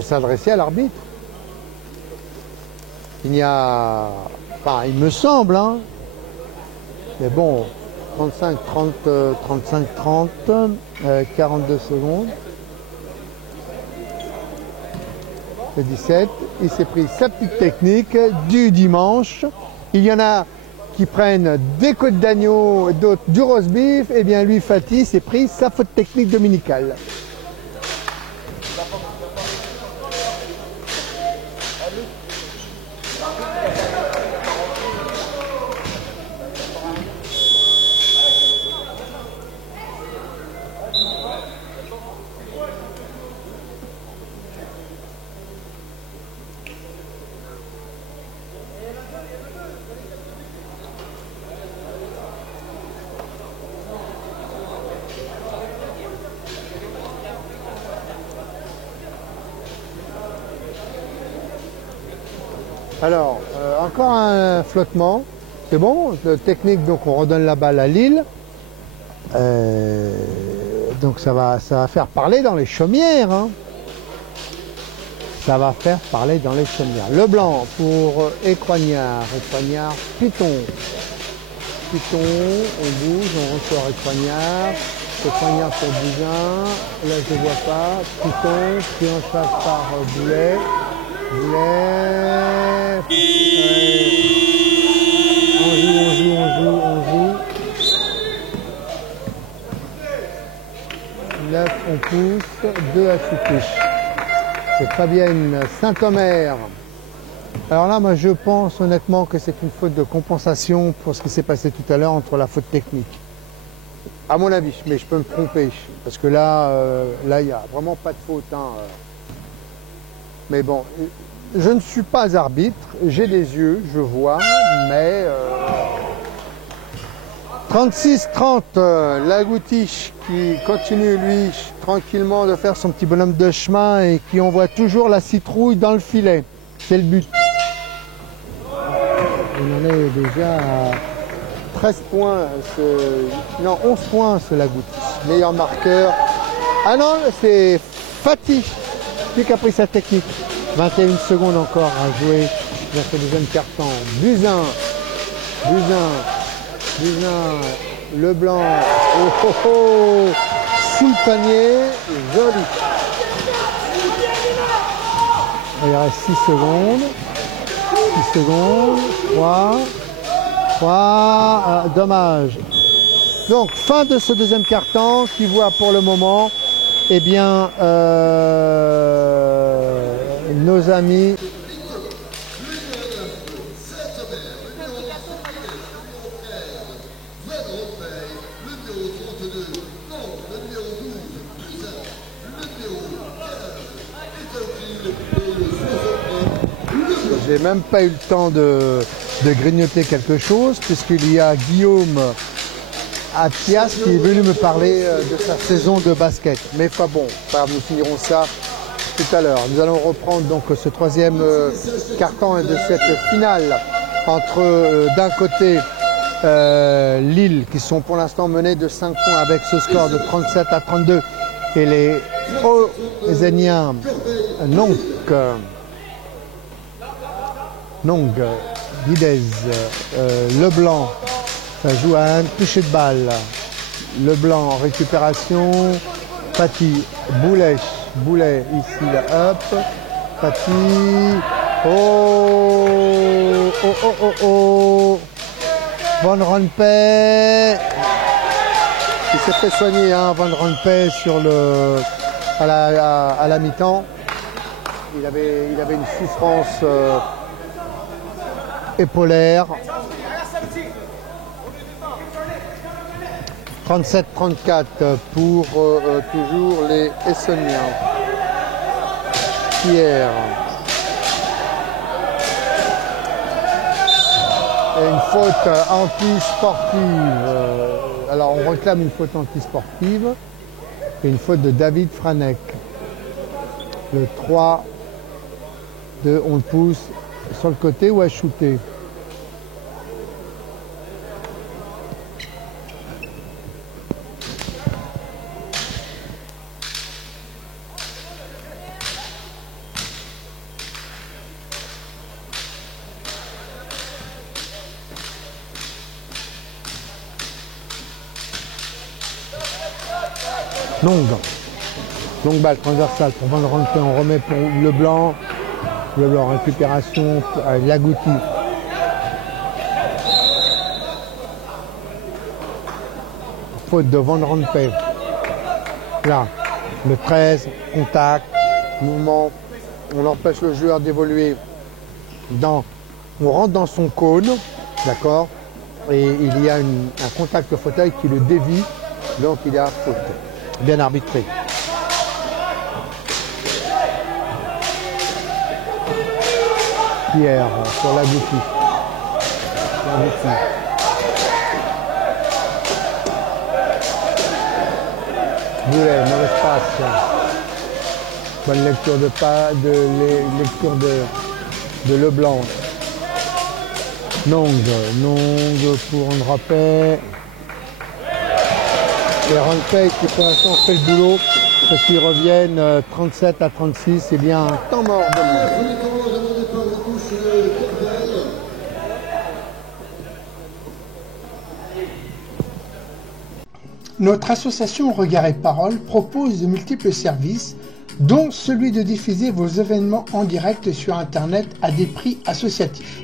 s'adresser à l'arbitre. Il y a, enfin, il me semble, hein, mais bon, 35, 30, 35, 30, 42 secondes. Le 17, il s'est pris sa petite technique du dimanche. Il y en a qui prennent des côtes d'agneau, d'autres du roast beef. Et bien lui, Fatih, s'est pris sa faute technique dominicale. Alors, encore un flottement, c'est bon, technique, donc on redonne la balle à Lille. Donc ça va faire parler dans les chaumières. Hein. Ça va faire parler dans les chaumières. Le blanc pour Écroignard, Écroignard, Piton. Piton, on bouge, on ressort Écroignard. Écroignard pour Bousin, là je ne vois pas. Piton, pris en charge par Boulet. Boulet. On joue. 9, on pousse. 2 à Choutiche. C'est Fabienne Saint-Omer. Alors là, moi je pense honnêtement que c'est une faute de compensation pour ce qui s'est passé tout à l'heure entre la faute technique. À mon avis, mais je peux me tromper. Parce que là, il n'y a vraiment pas de faute. Hein. Mais bon, je ne suis pas arbitre, j'ai des yeux, je vois, mais 36-30, la Goutiche qui continue lui tranquillement de faire son petit bonhomme de chemin et qui envoie toujours la citrouille dans le filet. C'est le but. On en est déjà à 13 points, non 11 points ce Lagouti. Meilleur marqueur. Ah non, c'est Fatih qui a pris sa technique. 21 secondes encore à jouer dans ce deuxième carton. Buzyn, Leblanc, sous le panier, joli. Il reste 6 secondes. 6 secondes, 3, dommage. Donc fin de ce deuxième quart-temps qui voit pour le moment, eh bien, nos amis j'ai même pas eu le temps de grignoter quelque chose puisqu'il y a Guillaume Athias qui est venu me parler de sa saison de basket. Mais pas bon, nous finirons ça tout à l'heure. Nous allons reprendre donc ce troisième quart-temps de cette finale entre d'un côté Lille qui sont pour l'instant menés de 5 points avec ce score de 37-32 et les Ozéniens Nong, Guidez, Leblanc, ça joue à un toucher de balle. Leblanc, récupération, Fatih, Boulet ici, là, hop, Fatih, Van Rompuy, il s'est fait soigner, hein, Van Rompuy à la mi-temps. Il avait une souffrance épaulière. 37-34 pour toujours les Essoniens. Pierre. Et une faute anti-sportive. Alors on réclame une faute anti-sportive et une faute de David Franek. Le 3 de on le pousse sur le côté ou à shooter. Longue balle transversale pour Van Rompuy, on remet pour Leblanc. Leblanc, récupération, Lagouti. Faute de Van Rompuy. Là, le 13, contact, mouvement. On empêche le joueur d'évoluer on rentre dans son cône, d'accord, et il y a un contact au fauteuil qui le dévie, donc il y a faute. Bien arbitré. Pierre sur Lagouti. Boulet, mauvaise passe. Bonne lecture lecture de Leblanc. Nong pour Rompuy. Et Rompuy qui pour l'instant fait le boulot parce qu'ils reviennent 37-36. C'est bien un temps mort de Notre association Regard et Parole propose de multiples services, dont celui de diffuser vos événements en direct sur Internet à des prix associatifs.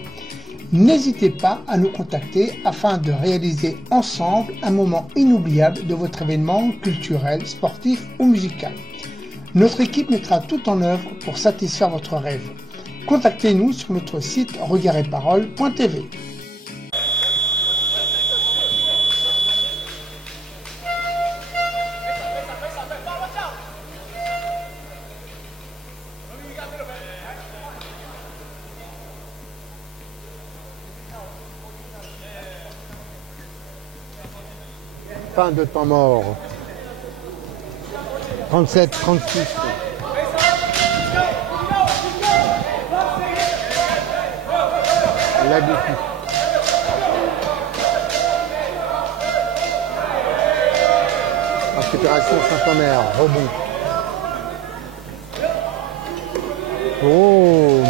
N'hésitez pas à nous contacter afin de réaliser ensemble un moment inoubliable de votre événement culturel, sportif ou musical. Notre équipe mettra tout en œuvre pour satisfaire votre rêve. Contactez-nous sur notre site regardetparole.tv. Fin de temps mort. 37-36. Lagouti. Récupération Saint-Omer, rebond. Oh!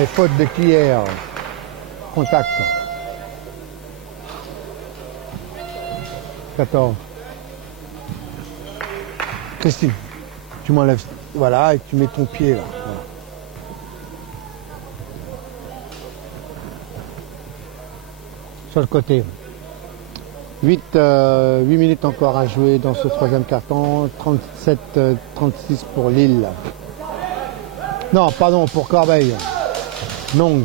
Et faute de Clière. Contact. 14. Christine, tu m'enlèves. Voilà, et tu mets ton pied là. Voilà. Sur le côté. 8 minutes encore à jouer dans ce troisième carton. 37-36 pour Lille. Non, pardon, pour Corbeil. Nong.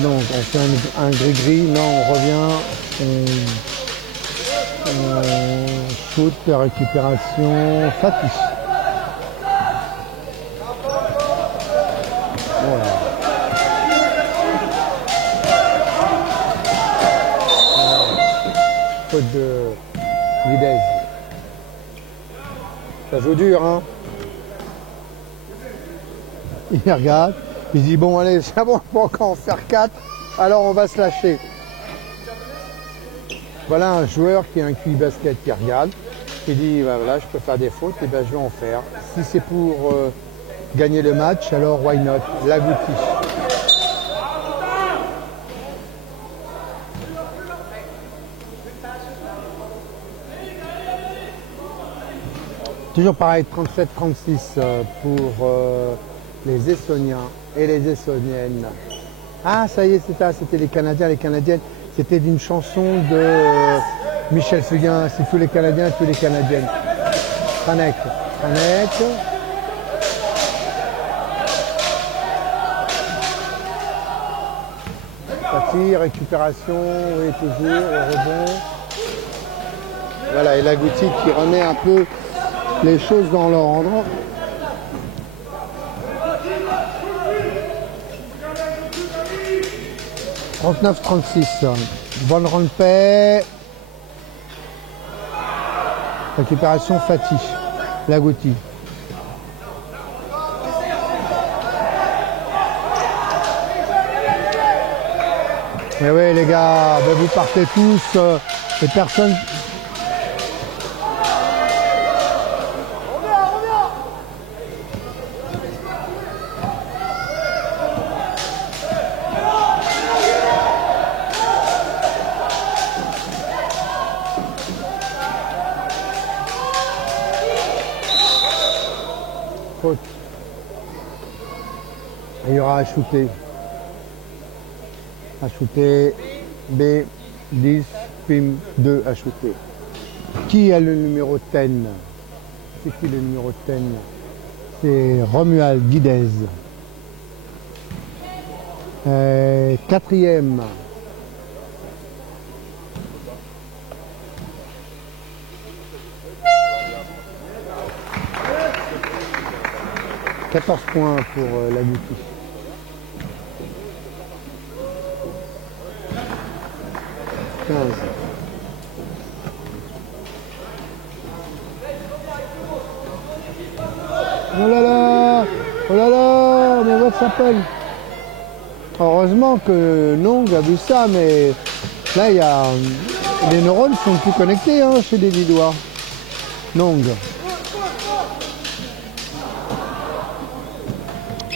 Donc on fait un gris-gris. Non, on revient. On shoot, récupération. Fatih. Voilà. Faute de Guidez. Ça joue dur, hein. Il regarde, il dit bon allez, c'est bon, on peut encore en faire 4, alors on va se lâcher. Voilà un joueur qui a un QI basket qui regarde, qui dit bah, voilà, je peux faire des fautes, et ben je vais en faire. Si c'est pour gagner le match, alors why not? L'agouti. Toujours pareil, 37-36 pour les Essoniens et les Essoniennes. Ah, ça y est, c'était les Canadiens, les Canadiennes. C'était d'une chanson de Michel Fugain, c'est tous les Canadiens, tous les Canadiennes. Tranek. Partie, récupération, oui, toujours, rebond. Voilà, et Lagouti qui remet un peu les choses dans l'ordre. « 39-36. Bonne Ronpay. Récupération Fatih. Lagouti. Mais oui les gars, ben vous partez tous et personne. Faute. Il y aura à shooter. À shooter. B, 10, PIM, 2 à shooter. Qui a le numéro 10? C'est qui le numéro 10? C'est Romuald Guidez. Quatrième. « 14 points pour Lagouti. « 15. » Oh là là! Oh là là! Mais what s'appelle? Heureusement que Nong a vu ça, mais là, il y a... les neurones sont plus connectés hein, chez les Lillois. Nong.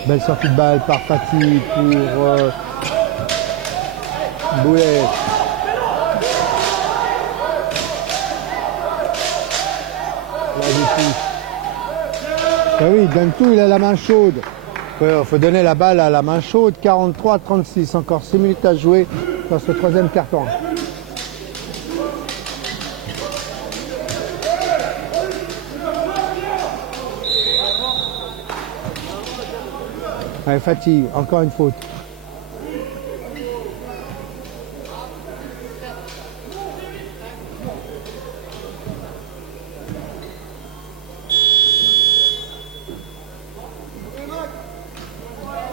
Belle sortie de balle par Fatih pour Boulet. Ah oui, Gantou, il a la main chaude. Il faut donner la balle à la main chaude. 43-36, encore 6 minutes à jouer dans ce troisième carton. Allez, Fatih, encore une faute.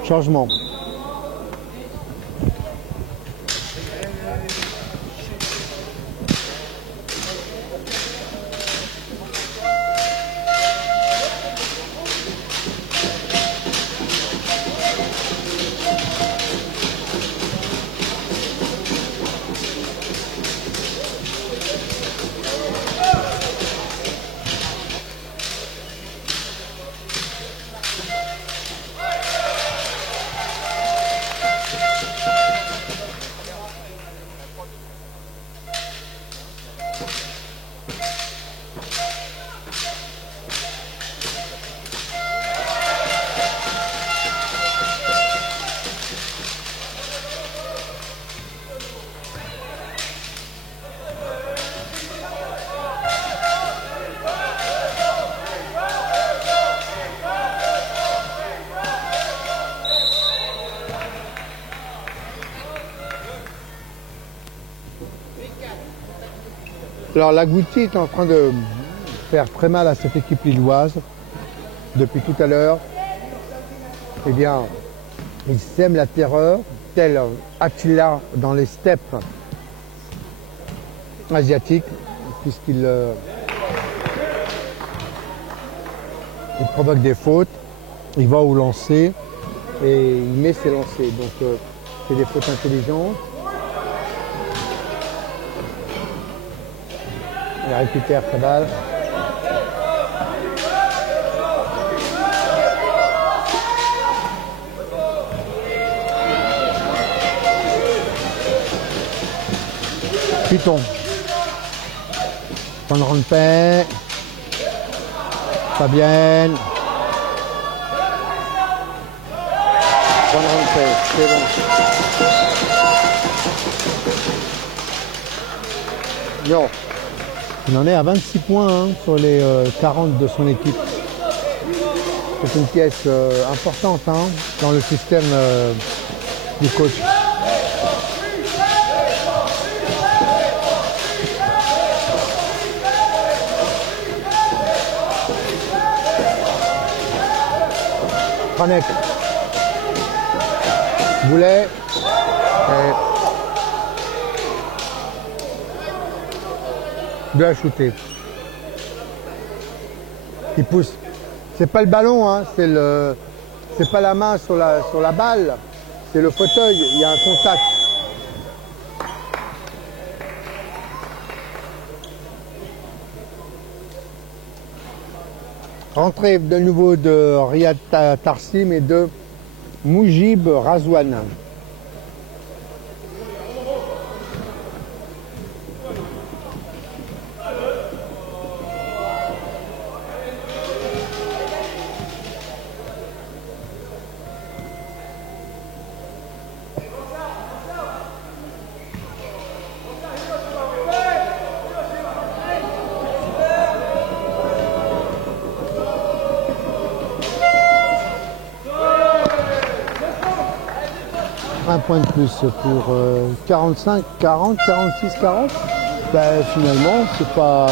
Changement. Alors l'Agouti est en train de faire très mal à cette équipe lilloise depuis tout à l'heure. Eh bien, il sème la terreur, tel Attila dans les steppes asiatiques, puisqu'il il provoque des fautes, il va au lancer et il met ses lancers. Donc c'est des fautes intelligentes. Il récupère sa balle. Python. Van Rompuy. Fabienne. Van Rompuy, c'est bon. Non. Il en est à 26 points hein, sur les 40 de son équipe. C'est une pièce importante hein, dans le système du coach. Franek. Boulet. Deux à shooter. Il pousse. C'est pas le ballon, hein, c'est pas la main sur la balle, c'est le fauteuil, il y a un contact. Rentrée de nouveau de Riyad Tarsim et de Moujib Razouane. Un point de plus pour 45, 40, 46, 40. Ben, finalement, c'est pas...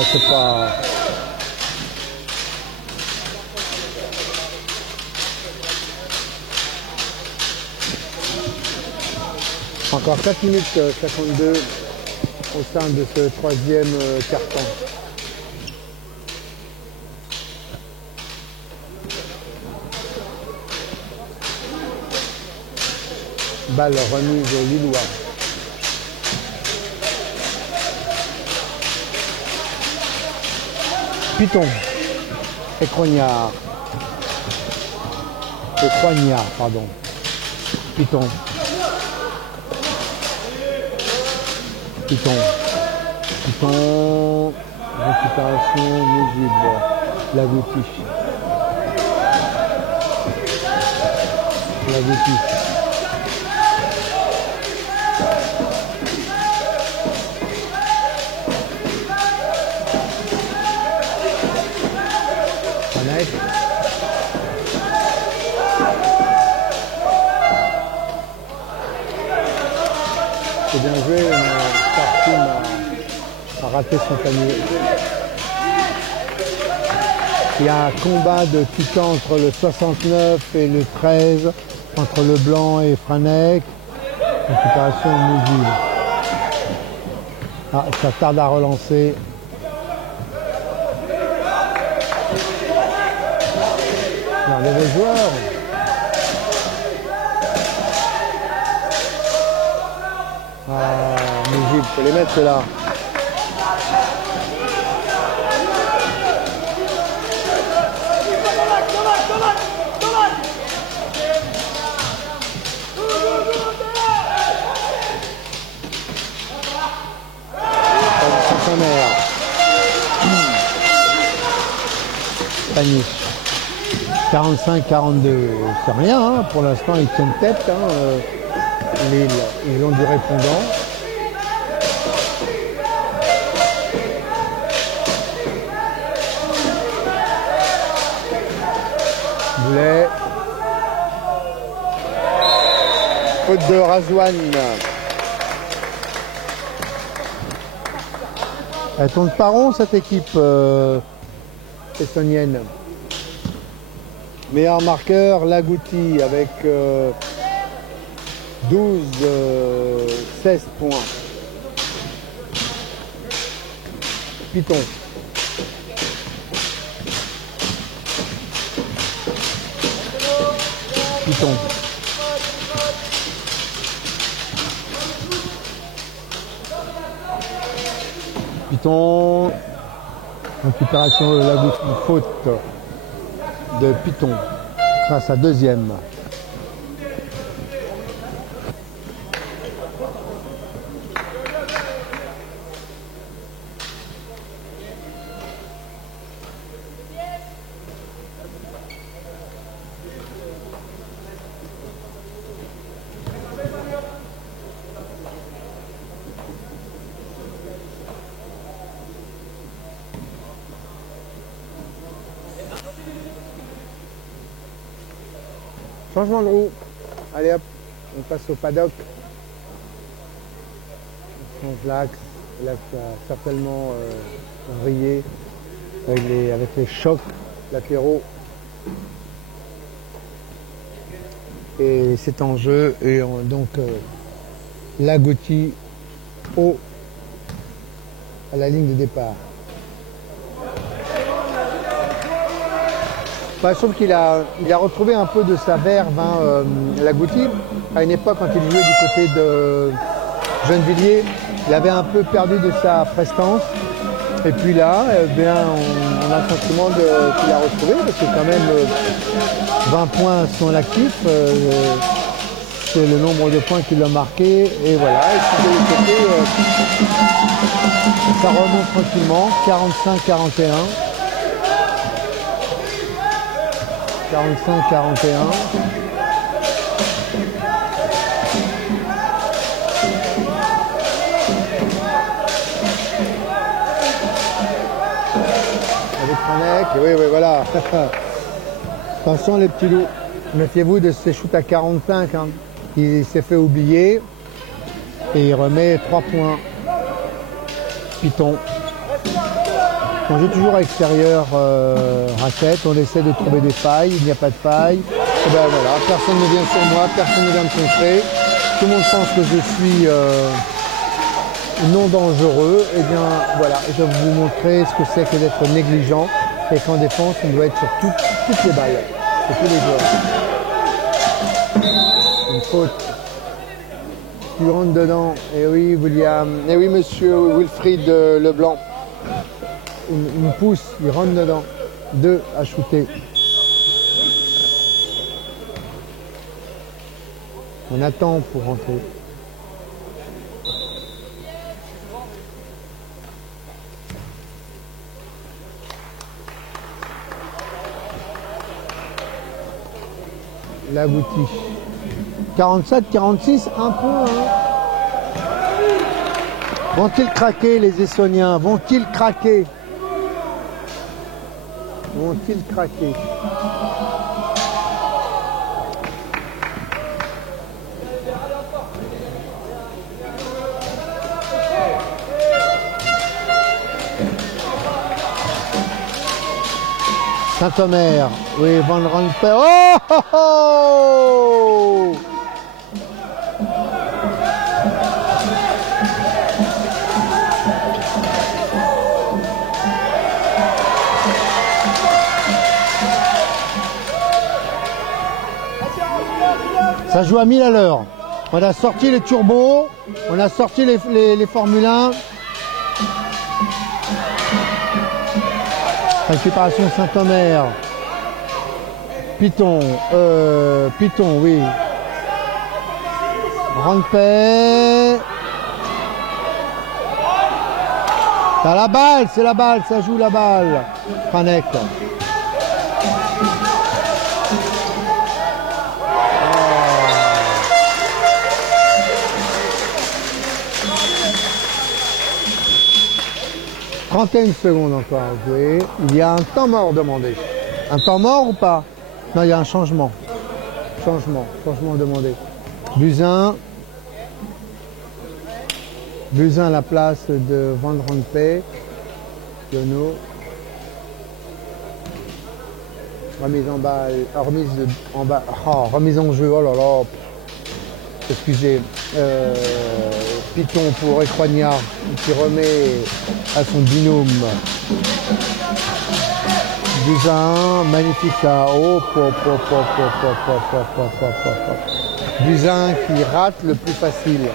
Encore 4 minutes 52 au sein de ce troisième quart-temps. Balle remise aux Lillois. Python et Croignard. Pardon. Python. Récupération, Moujib. Lagouti. C'est bien joué, Tarsim a raté son panier. Il y a un combat de titans entre le 69 et le 13, entre Leblanc et Franek. Récupération Moujib. Ah, ça tarde à relancer. Regardez les joueurs. Ah, Moujib, faut les mettre là. Paniche. 45-42, c'est rien, hein. Pour l'instant ils tiennent tête, hein. Ils ont du répondant. Boulet. Faute de Razouane. Elle tourne pas rond cette équipe estonienne. Meilleur marqueur, Lagouti avec 16 points. Piton. Piton. Piton. Récupération de Lagouti. Faute de Piton. Ce sera sa deuxième. Changement de roue. Allez hop, on passe au paddock. On change l'axe. L'axe a certainement vrillé avec les chocs latéraux. Et c'est en jeu. Et donc Lagouti à la ligne de départ. Bah, je trouve qu'il a retrouvé un peu de sa verve, hein, Lagouti. À une époque, quand il jouait du côté de Gennevilliers, il avait un peu perdu de sa prestance. Et puis là, eh bien, on a le sentiment qu'il a retrouvé, parce que quand même 20 points sont l'actif. C'est le nombre de points qu'il a marqué. Et voilà, et puis de l'autre côté, ça remonte tranquillement, 45-41. 45-41. Avec Franek, oui, voilà. Attention les petits loups, méfiez-vous de ces shoots à 45. Hein. Il s'est fait oublier et il remet 3 points. Piton. On joue toujours à extérieur raquette, on essaie de trouver des failles, il n'y a pas de faille. Et ben voilà, personne ne vient sur moi, personne ne vient me contrer. Tout le monde pense que je suis non dangereux. Et bien voilà, je vais vous montrer ce que c'est que d'être négligent et qu'en défense, on doit être sur toutes les balles, sur tous les joueurs. Une faute. Tu rentres dedans. Et oui, William. Et oui, monsieur Wilfried Leblanc. Une pousse, il rentre dedans. 2 à shooter. On attend pour rentrer. Lagouti. 47-46, un point. Hein. Vont-ils craquer les Estoniens? Vont-ils craquer? Vont-ils craquer? Saint-Omer, oui, Van Rompuy. Oh, oh, oh. Ça joue à 1000 à l'heure. On a sorti les turbos, on a sorti les Formule 1. Récupération Saint-Omer. Piton, oui. Rompuy. T'as la balle, c'est la balle, ça joue la balle. Franek. 31 secondes encore à jouer. Il y a un temps mort demandé. Un temps mort ou pas? Non, il y a un changement. Changement demandé. Buzyn à la place de Van Rompuy. Piono. Remise en balle, remise en jeu, oh là là, excusez, Piton pour Écroignard qui remet à son binôme. Buzyn, magnifique ça, oh, Buzyn qui rate le plus facile.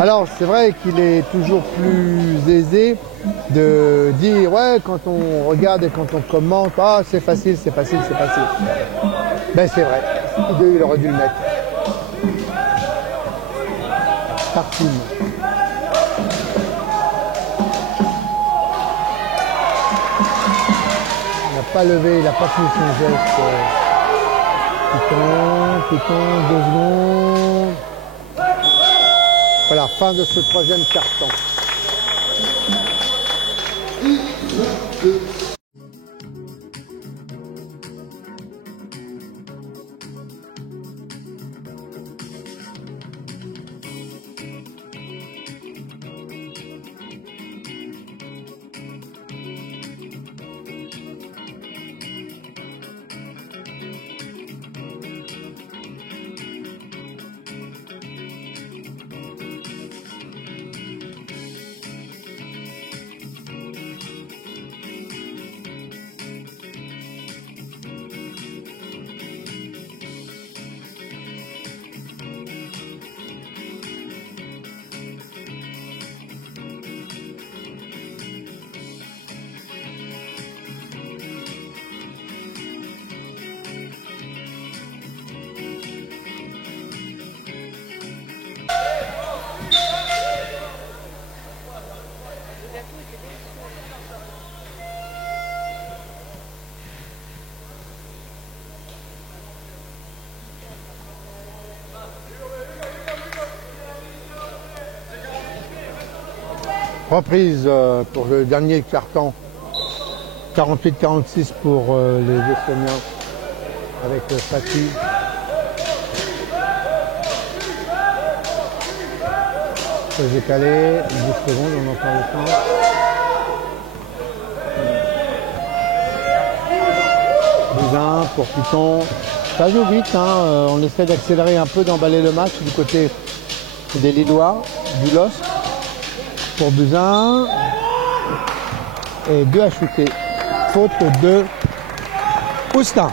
Alors c'est vrai qu'il est toujours plus aisé de dire ouais quand on regarde et quand on commente ah c'est facile, c'est facile, c'est facile. Ben c'est vrai, il aurait dû le mettre. Tartine. Il n'a pas levé, il n'a pas tenu son geste. Piton, 2 secondes. Voilà, fin de ce troisième carton. Reprise pour le dernier carton, 48-46 pour les Estoniens avec Fatih. J'ai calé, 10 secondes, on entend le temps. Buzyn pour Piton. Ça joue vite, hein. On essaie d'accélérer un peu, d'emballer le match du côté des Lillois, du LOSC. Pour Buzyn et 2 à shooter. Faute de Oustin.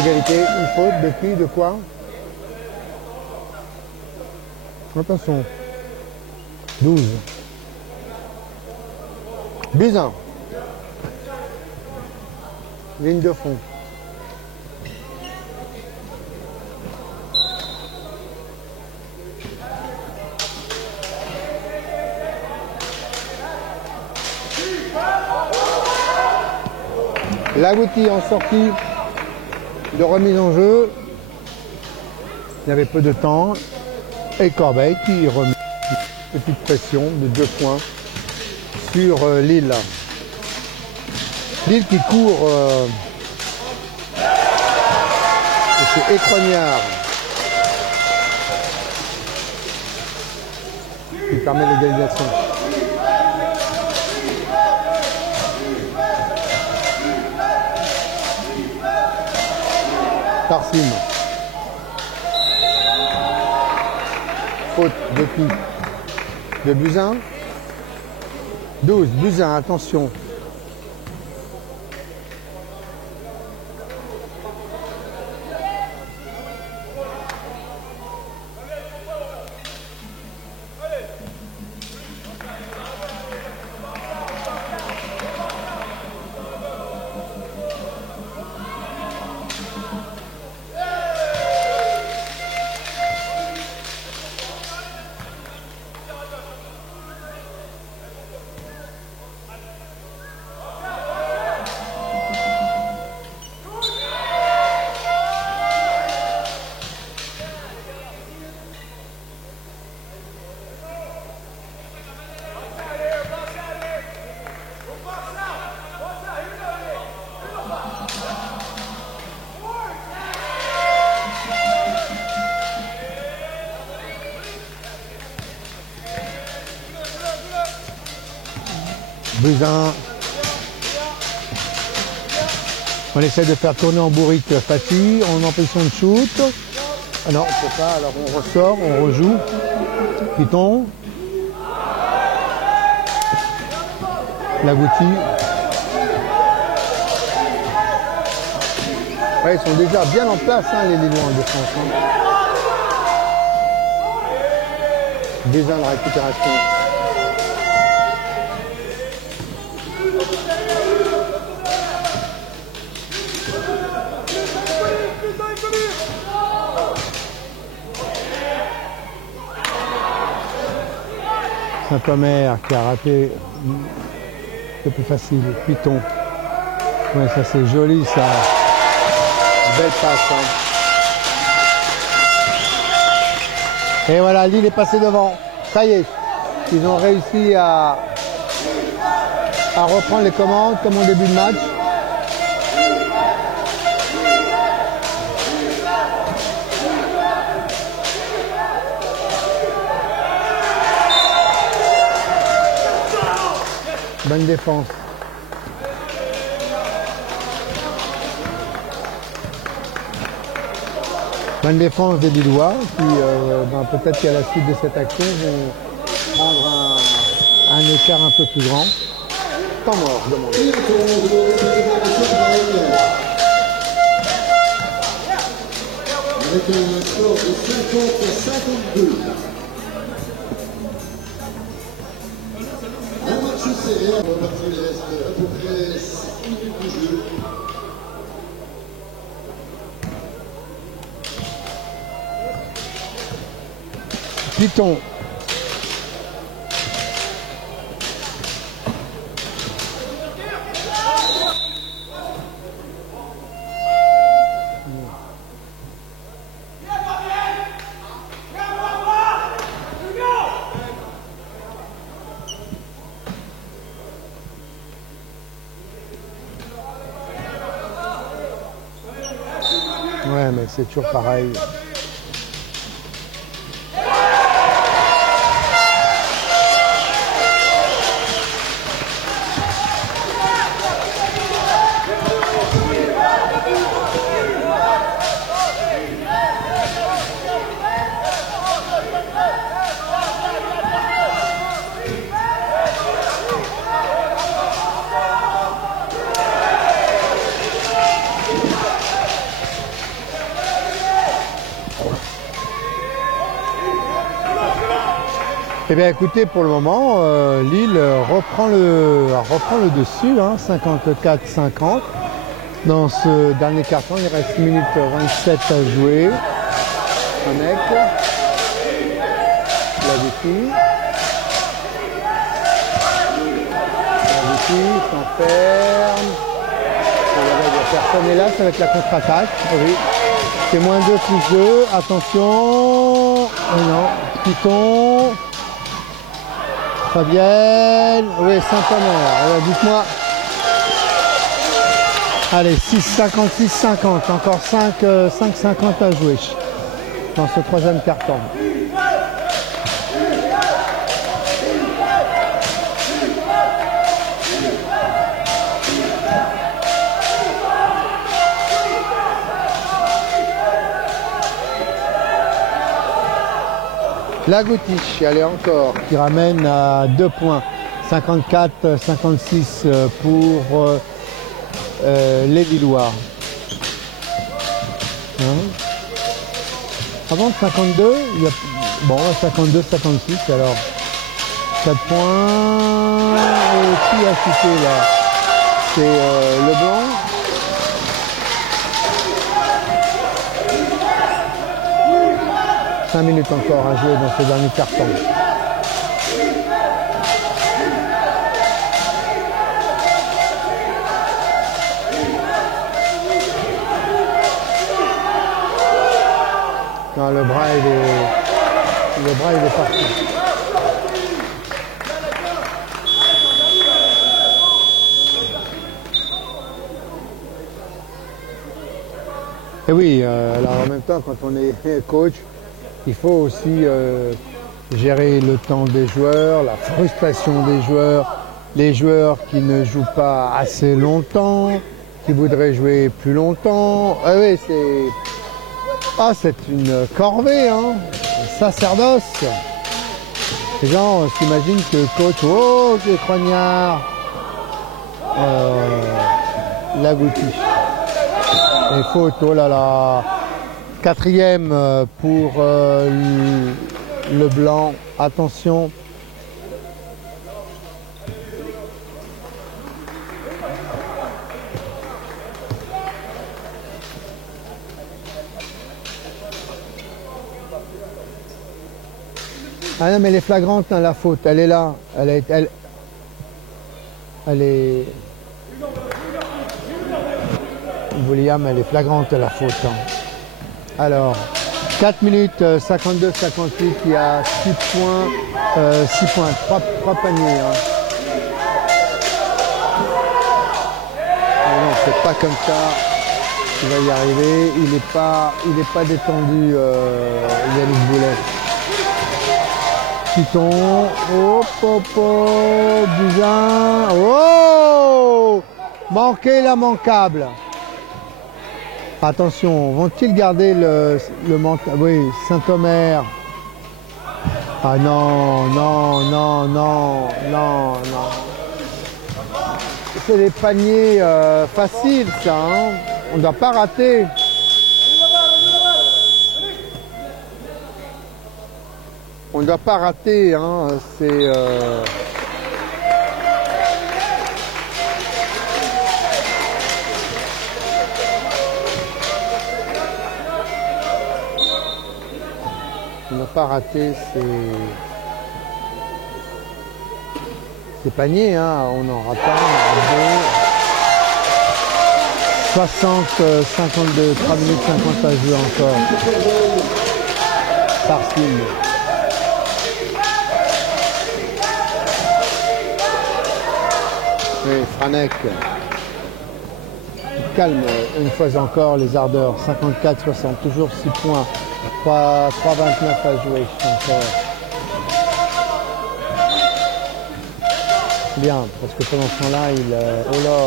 Égalité, une faute, depuis de quoi? Attention. 12. Buzyn. Ligne de fond. Lagouti en sortie de remise en jeu. Il y avait peu de temps. Et Corbeil qui remet une petite pression de 2 points sur Lille. Lille qui court. Et c'est Écroignard qui permet l'égalisation. Tarsim. Faute de Buzyn. 12, Buzyn, attention. Buzyn. On essaie de faire tourner en bourrique Fatih, on est en position de shoot. Ah non, c'est pas, alors on ressort, on rejoue. Piton. Lagouti. Ouais, ils sont déjà bien en place, hein, les Lillois en défense. Hein. Déjà la récupération. Saint-Omer qui a raté, c'est plus facile, Piton. Ouais, ça c'est joli ça. Belle passe. Hein. Et voilà, Lille est passé devant. Ça y est, ils ont réussi à reprendre les commandes comme au début de match. Bonne défense. Bonne défense des Lillois qui, peut-être qu'à la suite de cette action, vont prendre un écart un peu plus grand. Temps mort, demande. Avec un score de 50-52. Un match serré, on va partir, il reste à peu près 6 minutes de jeu. Piton. Ouais, mais c'est toujours pareil. Eh bien écoutez, pour le moment, Lille reprend le dessus, hein, 54-50. Dans ce dernier carton, il reste 1 minute 27 à jouer. Un mec. La défi. S'enferme. Personne n'est là, ça va être la contre-attaque. Oui. C'est moins 2 plus 2. Attention. Oh non. Piton. Fabienne, oui, Saint-Omer, dites-moi. Allez, 6,56-50, encore 5,50 à jouer dans ce troisième carton. Lagouti, allez encore, qui ramène à 2 points. 54-56 pour les Lillois. Hein, avant 52, il y a, bon, 52-56, alors 4 points. Et qui a chuté là? C'est Leblanc. Cinq minutes encore à jouer dans ce dernier carton. Non, le bras il est parti. Et oui, alors en même temps, quand on est coach, il faut aussi gérer le temps des joueurs, la frustration des joueurs, les joueurs qui ne jouent pas assez longtemps, qui voudraient jouer plus longtemps. Ah oui, c'est une corvée, hein, un sacerdoce. Les gens s'imaginent que coach, oh, c'est crognard, Lagouti. Et faute, oh là là. 4e pour le blanc. Attention. Ah non, mais elle est flagrante, hein, la faute. Elle est là. Elle est... William, elle est flagrante, la faute. Hein. Alors, 4 minutes 52-58, il y a 6 points, 3 paniers. Hein. Ah non, c'est pas comme ça. Il va y arriver. Il n'est pas détendu, Yannick Boulet. Piton, hop, hop, hop, Buzyn, oh, manqué l'immanquable. Attention, vont-ils garder le manque? Oui, Saint-Omer. Ah non, non, non, non, non, non. C'est des paniers faciles, ça. Hein, on ne doit pas rater. On ne doit pas rater, hein, c'est... On ne doit pas rater ces paniers, hein, on en rate un, 60, 52, 3 minutes 50 à jouer encore. Par signe. Oui, Franek calme une fois encore les ardeurs. 54-60, toujours 6 points. 3-29 à jouer encore. Bien, parce que pendant ce temps-là, oh là,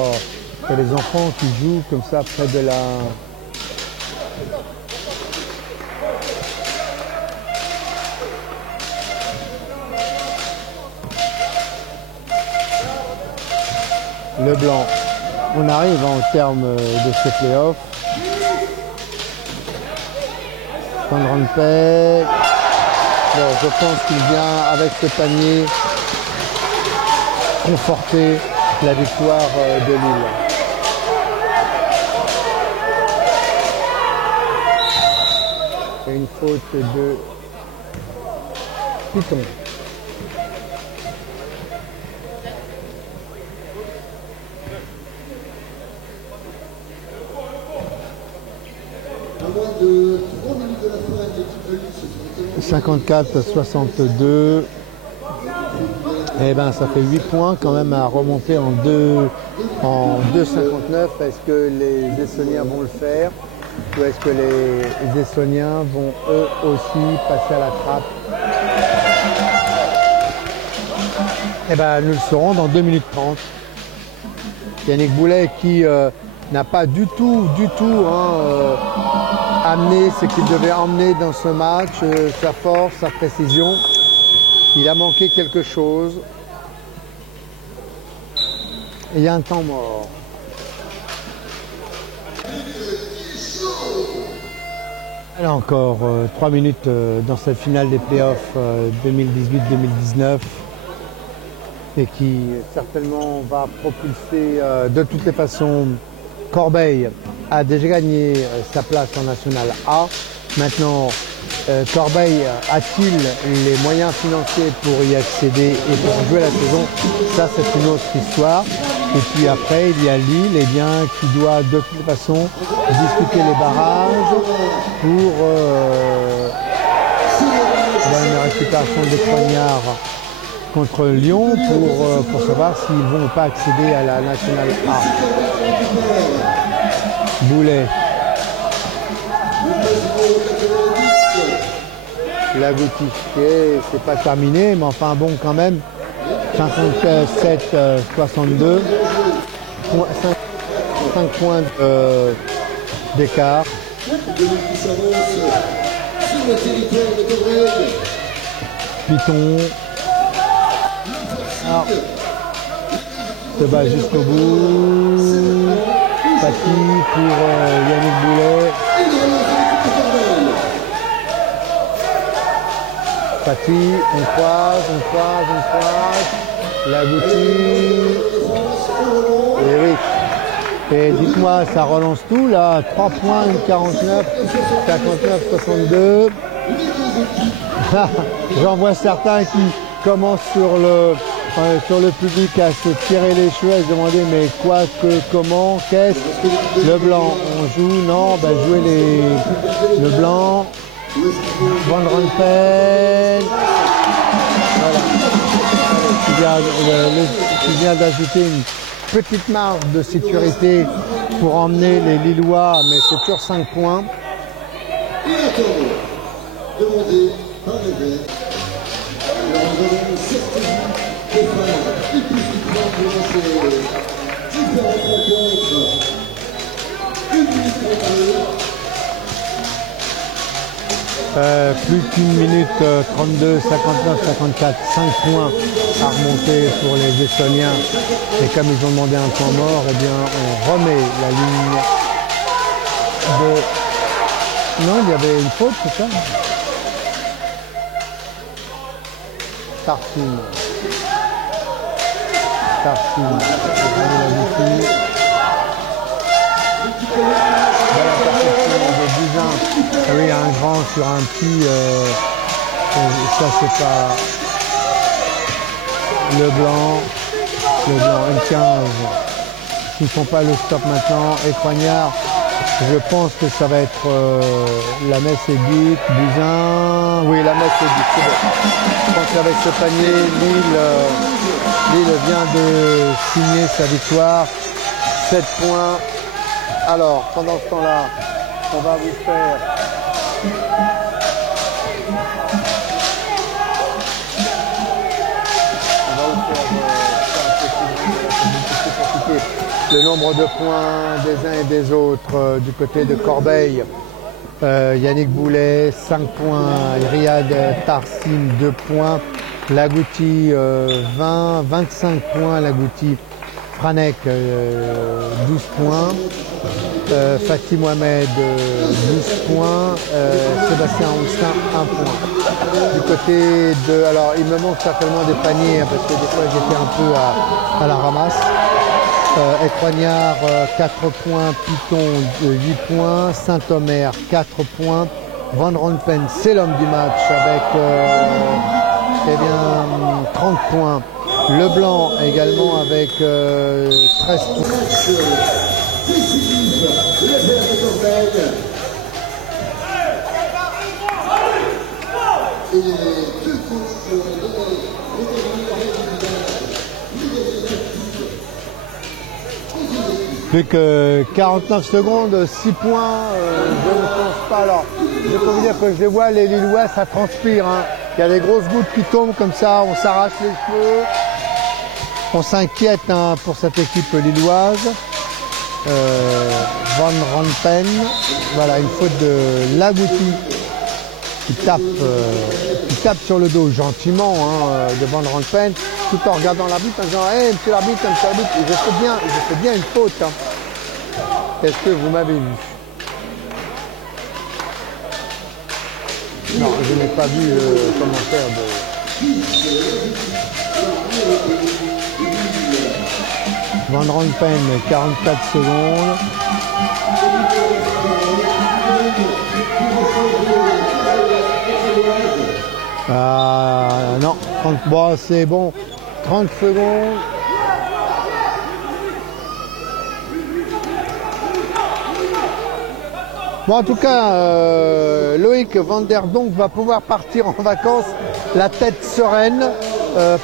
il y a des enfants qui jouent comme ça près de la... Le blanc. On arrive au terme de ce play-off. Van Rompuy. Bon, je pense qu'il vient avec ce panier conforter la victoire de Lille. Et une faute de Piton. Moins de 3 minutes de la fin, l'équipe de Lille se 54-62. Eh ben, ça fait 8 points quand même à remonter en 2,59. Est-ce que les Essoniens vont le faire ou est-ce que les Essoniens vont eux aussi passer à la trappe? Eh ben, nous le saurons dans 2 minutes 30. Yannick Boulet qui n'a pas du tout amené ce qu'il devait emmener dans ce match, sa force, sa précision. Il a manqué quelque chose. Et il y a un temps mort. Là encore, 3 minutes dans cette finale des playoffs 2018-2019 et qui certainement va propulser de toutes les façons. Corbeil a déjà gagné sa place en National A. Maintenant, Corbeil a-t-il les moyens financiers pour y accéder et pour jouer la saison? Ça, c'est une autre histoire. Et puis après, il y a Lille qui doit de toute façon discuter les barrages pour une récupération des poignards contre Lyon pour savoir s'ils ne vont pas accéder à la National A. Boulet. Lagouti, c'est pas terminé, mais enfin bon quand même. 57-62. 5 points d'écart. Python. Alors, se bat jusqu'au bout. Paty pour Yannick Boulet. Paty, on croise. Lagouti. Et oui. Et dites-moi, ça relance tout là. 3 points, 49, 59, 62. J'en vois certains qui commencent sur le public à se tirer les cheveux, à se demander mais quoi, que, comment, qu'est-ce. Le blanc, on joue, non, bah jouer le blanc. Van Rompen. Voilà. Qui vient d'ajouter une petite marge de sécurité pour emmener les Lillois, mais c'est toujours 5 points. Demandé par les Verts. Alors nous avons certainement des fans qui puissent prendre dans ces différentes rencontres. Une minute pour Plus qu'une minute 32, 59, 54, 5 points à remonter pour les Estoniens. Et comme ils ont demandé un temps mort, eh bien on remet la ligne de... Non, il y avait une faute, c'est ça? Tartine. Ah oui, un grand sur un petit, ça c'est pas le blanc, M15, qui ne font pas le stop maintenant, et Coignard, je pense que ça va être la messe est dite, Buzyn, oui la messe est dite, c'est bon. Je pense qu'avec ce panier, Lille vient de signer sa victoire, 7 points. Alors, pendant ce temps-là, on va vous faire le nombre de points des uns et des autres du côté de Corbeil. Yannick Boulet, 5 points. Riyad Tarsim, 2 points. Lagouti, 25 points. Lagouti. Franek, 12 points. Fatih Mohamed, 12 points. Sébastien Roussin, 1 point. Du côté de... Alors, il me manque certainement des paniers, hein, parce que des fois, j'étais un peu à la ramasse. Écroignard, 4 points. Python, 8 points. Saint-Omer, 4 points. Van Rompen, c'est l'homme du match avec 30 points. Leblanc également avec 13 points. Plus que 49 secondes, 6 points, je ne pense pas. Alors, je peux vous dire que je les vois, les Lillois, ça transpire. Hein. Il y a des grosses gouttes qui tombent comme ça, on s'arrache les cheveux. On s'inquiète hein, pour cette équipe lilloise. Van Rompen, voilà une faute de Lagouti qui tape sur le dos gentiment hein, de Van Rompen, tout en regardant l'arbitre en disant hey, monsieur l'arbitre, je fais bien une faute. Hein. Est-ce que vous m'avez vu? Non, je n'ai pas vu le commentaire de... Van Rompen, 44 secondes. Non, 30, bon, c'est bon. 30 secondes. Bon, en tout cas, Loïc Van der Donk va pouvoir partir en vacances la tête sereine,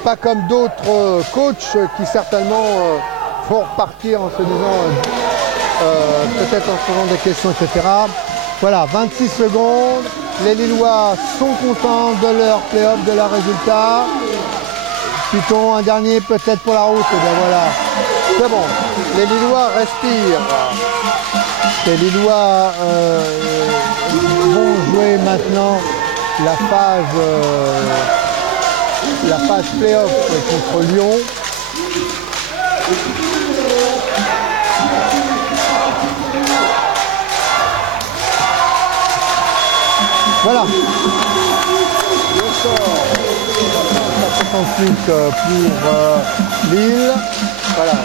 pas comme d'autres coachs qui certainement vont repartir en se disant peut-être en se posant des questions, etc. Voilà, 26 secondes. Les Lillois sont contents de leur play-off, de leur résultat. Python, un dernier peut-être pour la route. Et bien voilà. C'est bon. Les Lillois respirent. Les Lillois vont jouer maintenant la phase play-off contre Lyon. Voilà. Le score 58 pour Lille. Voilà.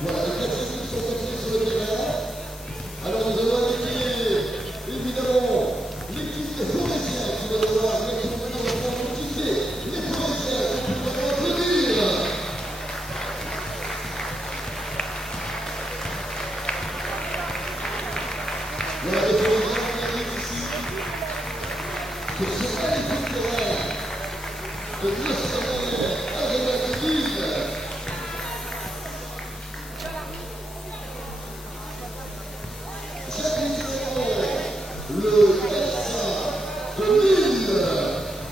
Voilà, les 4 équipes sont entrées sur le terrain. Alors nous allons inviter évidemment l'équipe des Forésiens qui va devoir mettre en avant pour titrer. Les Forésiens qui vont applaudir. Voilà les Forésiens qui arrivent ici pour ce magnifique terrain de l'Océan Arena de Lille. Le Texan de Lille,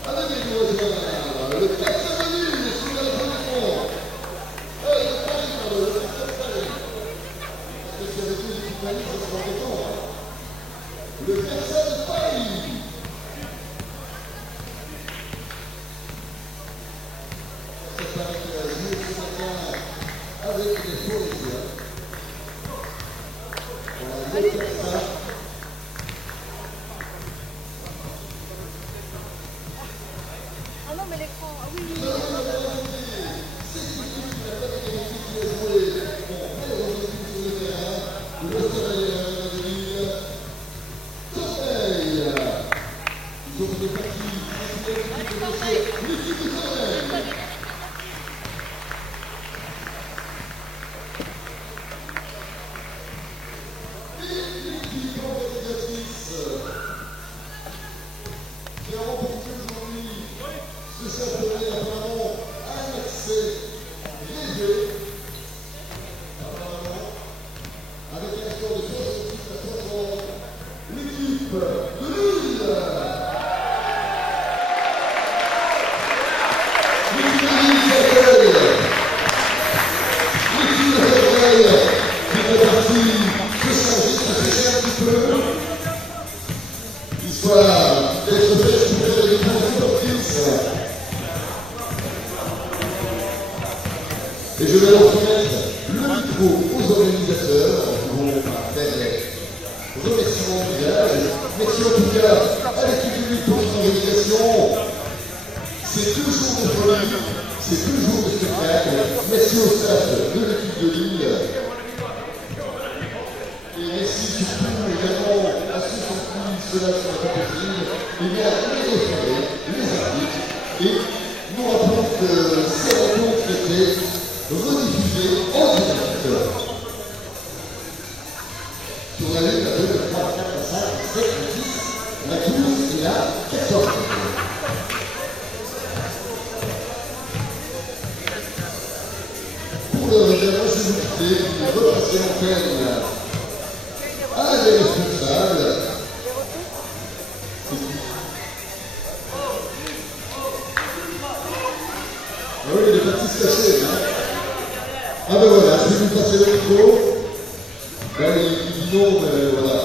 avec les joueurs, le Texan de Lille, sous la position. Le Texan de Paris. Parce que c'est avec les équipes Paris, ça sera embêtant. Le Texan de Paris. Ça paraît qu'il a joué ce matin avec les Forésiens. Voilà, le Texan. Ah non, mais l'écran, ah oui, oui. Et je vais leur remettre le micro aux organisateurs qui vont faire les remerciements du village. Merci en tout cas à l'équipe du pour son organisation. C'est toujours de folie, c'est toujours de spectacle. Merci au staff de l'équipe de Lille. Et merci surtout également à ceux sans qui cela sera pas possible. Eh bien, les référés, les arbitres. Et nous rappelons que ces rencontres étaient rediffusées en direct sur la ligne 2, 3, 4, 5, 7, 10, la 12 et la 14. Pour le réservoir, je vous quitter, je vais repasser l'antenne à des responsables. Ah oui, il est parti se cacher. Ah ben voilà, je vais vous passer le micro. Ben, il dit non, mais voilà.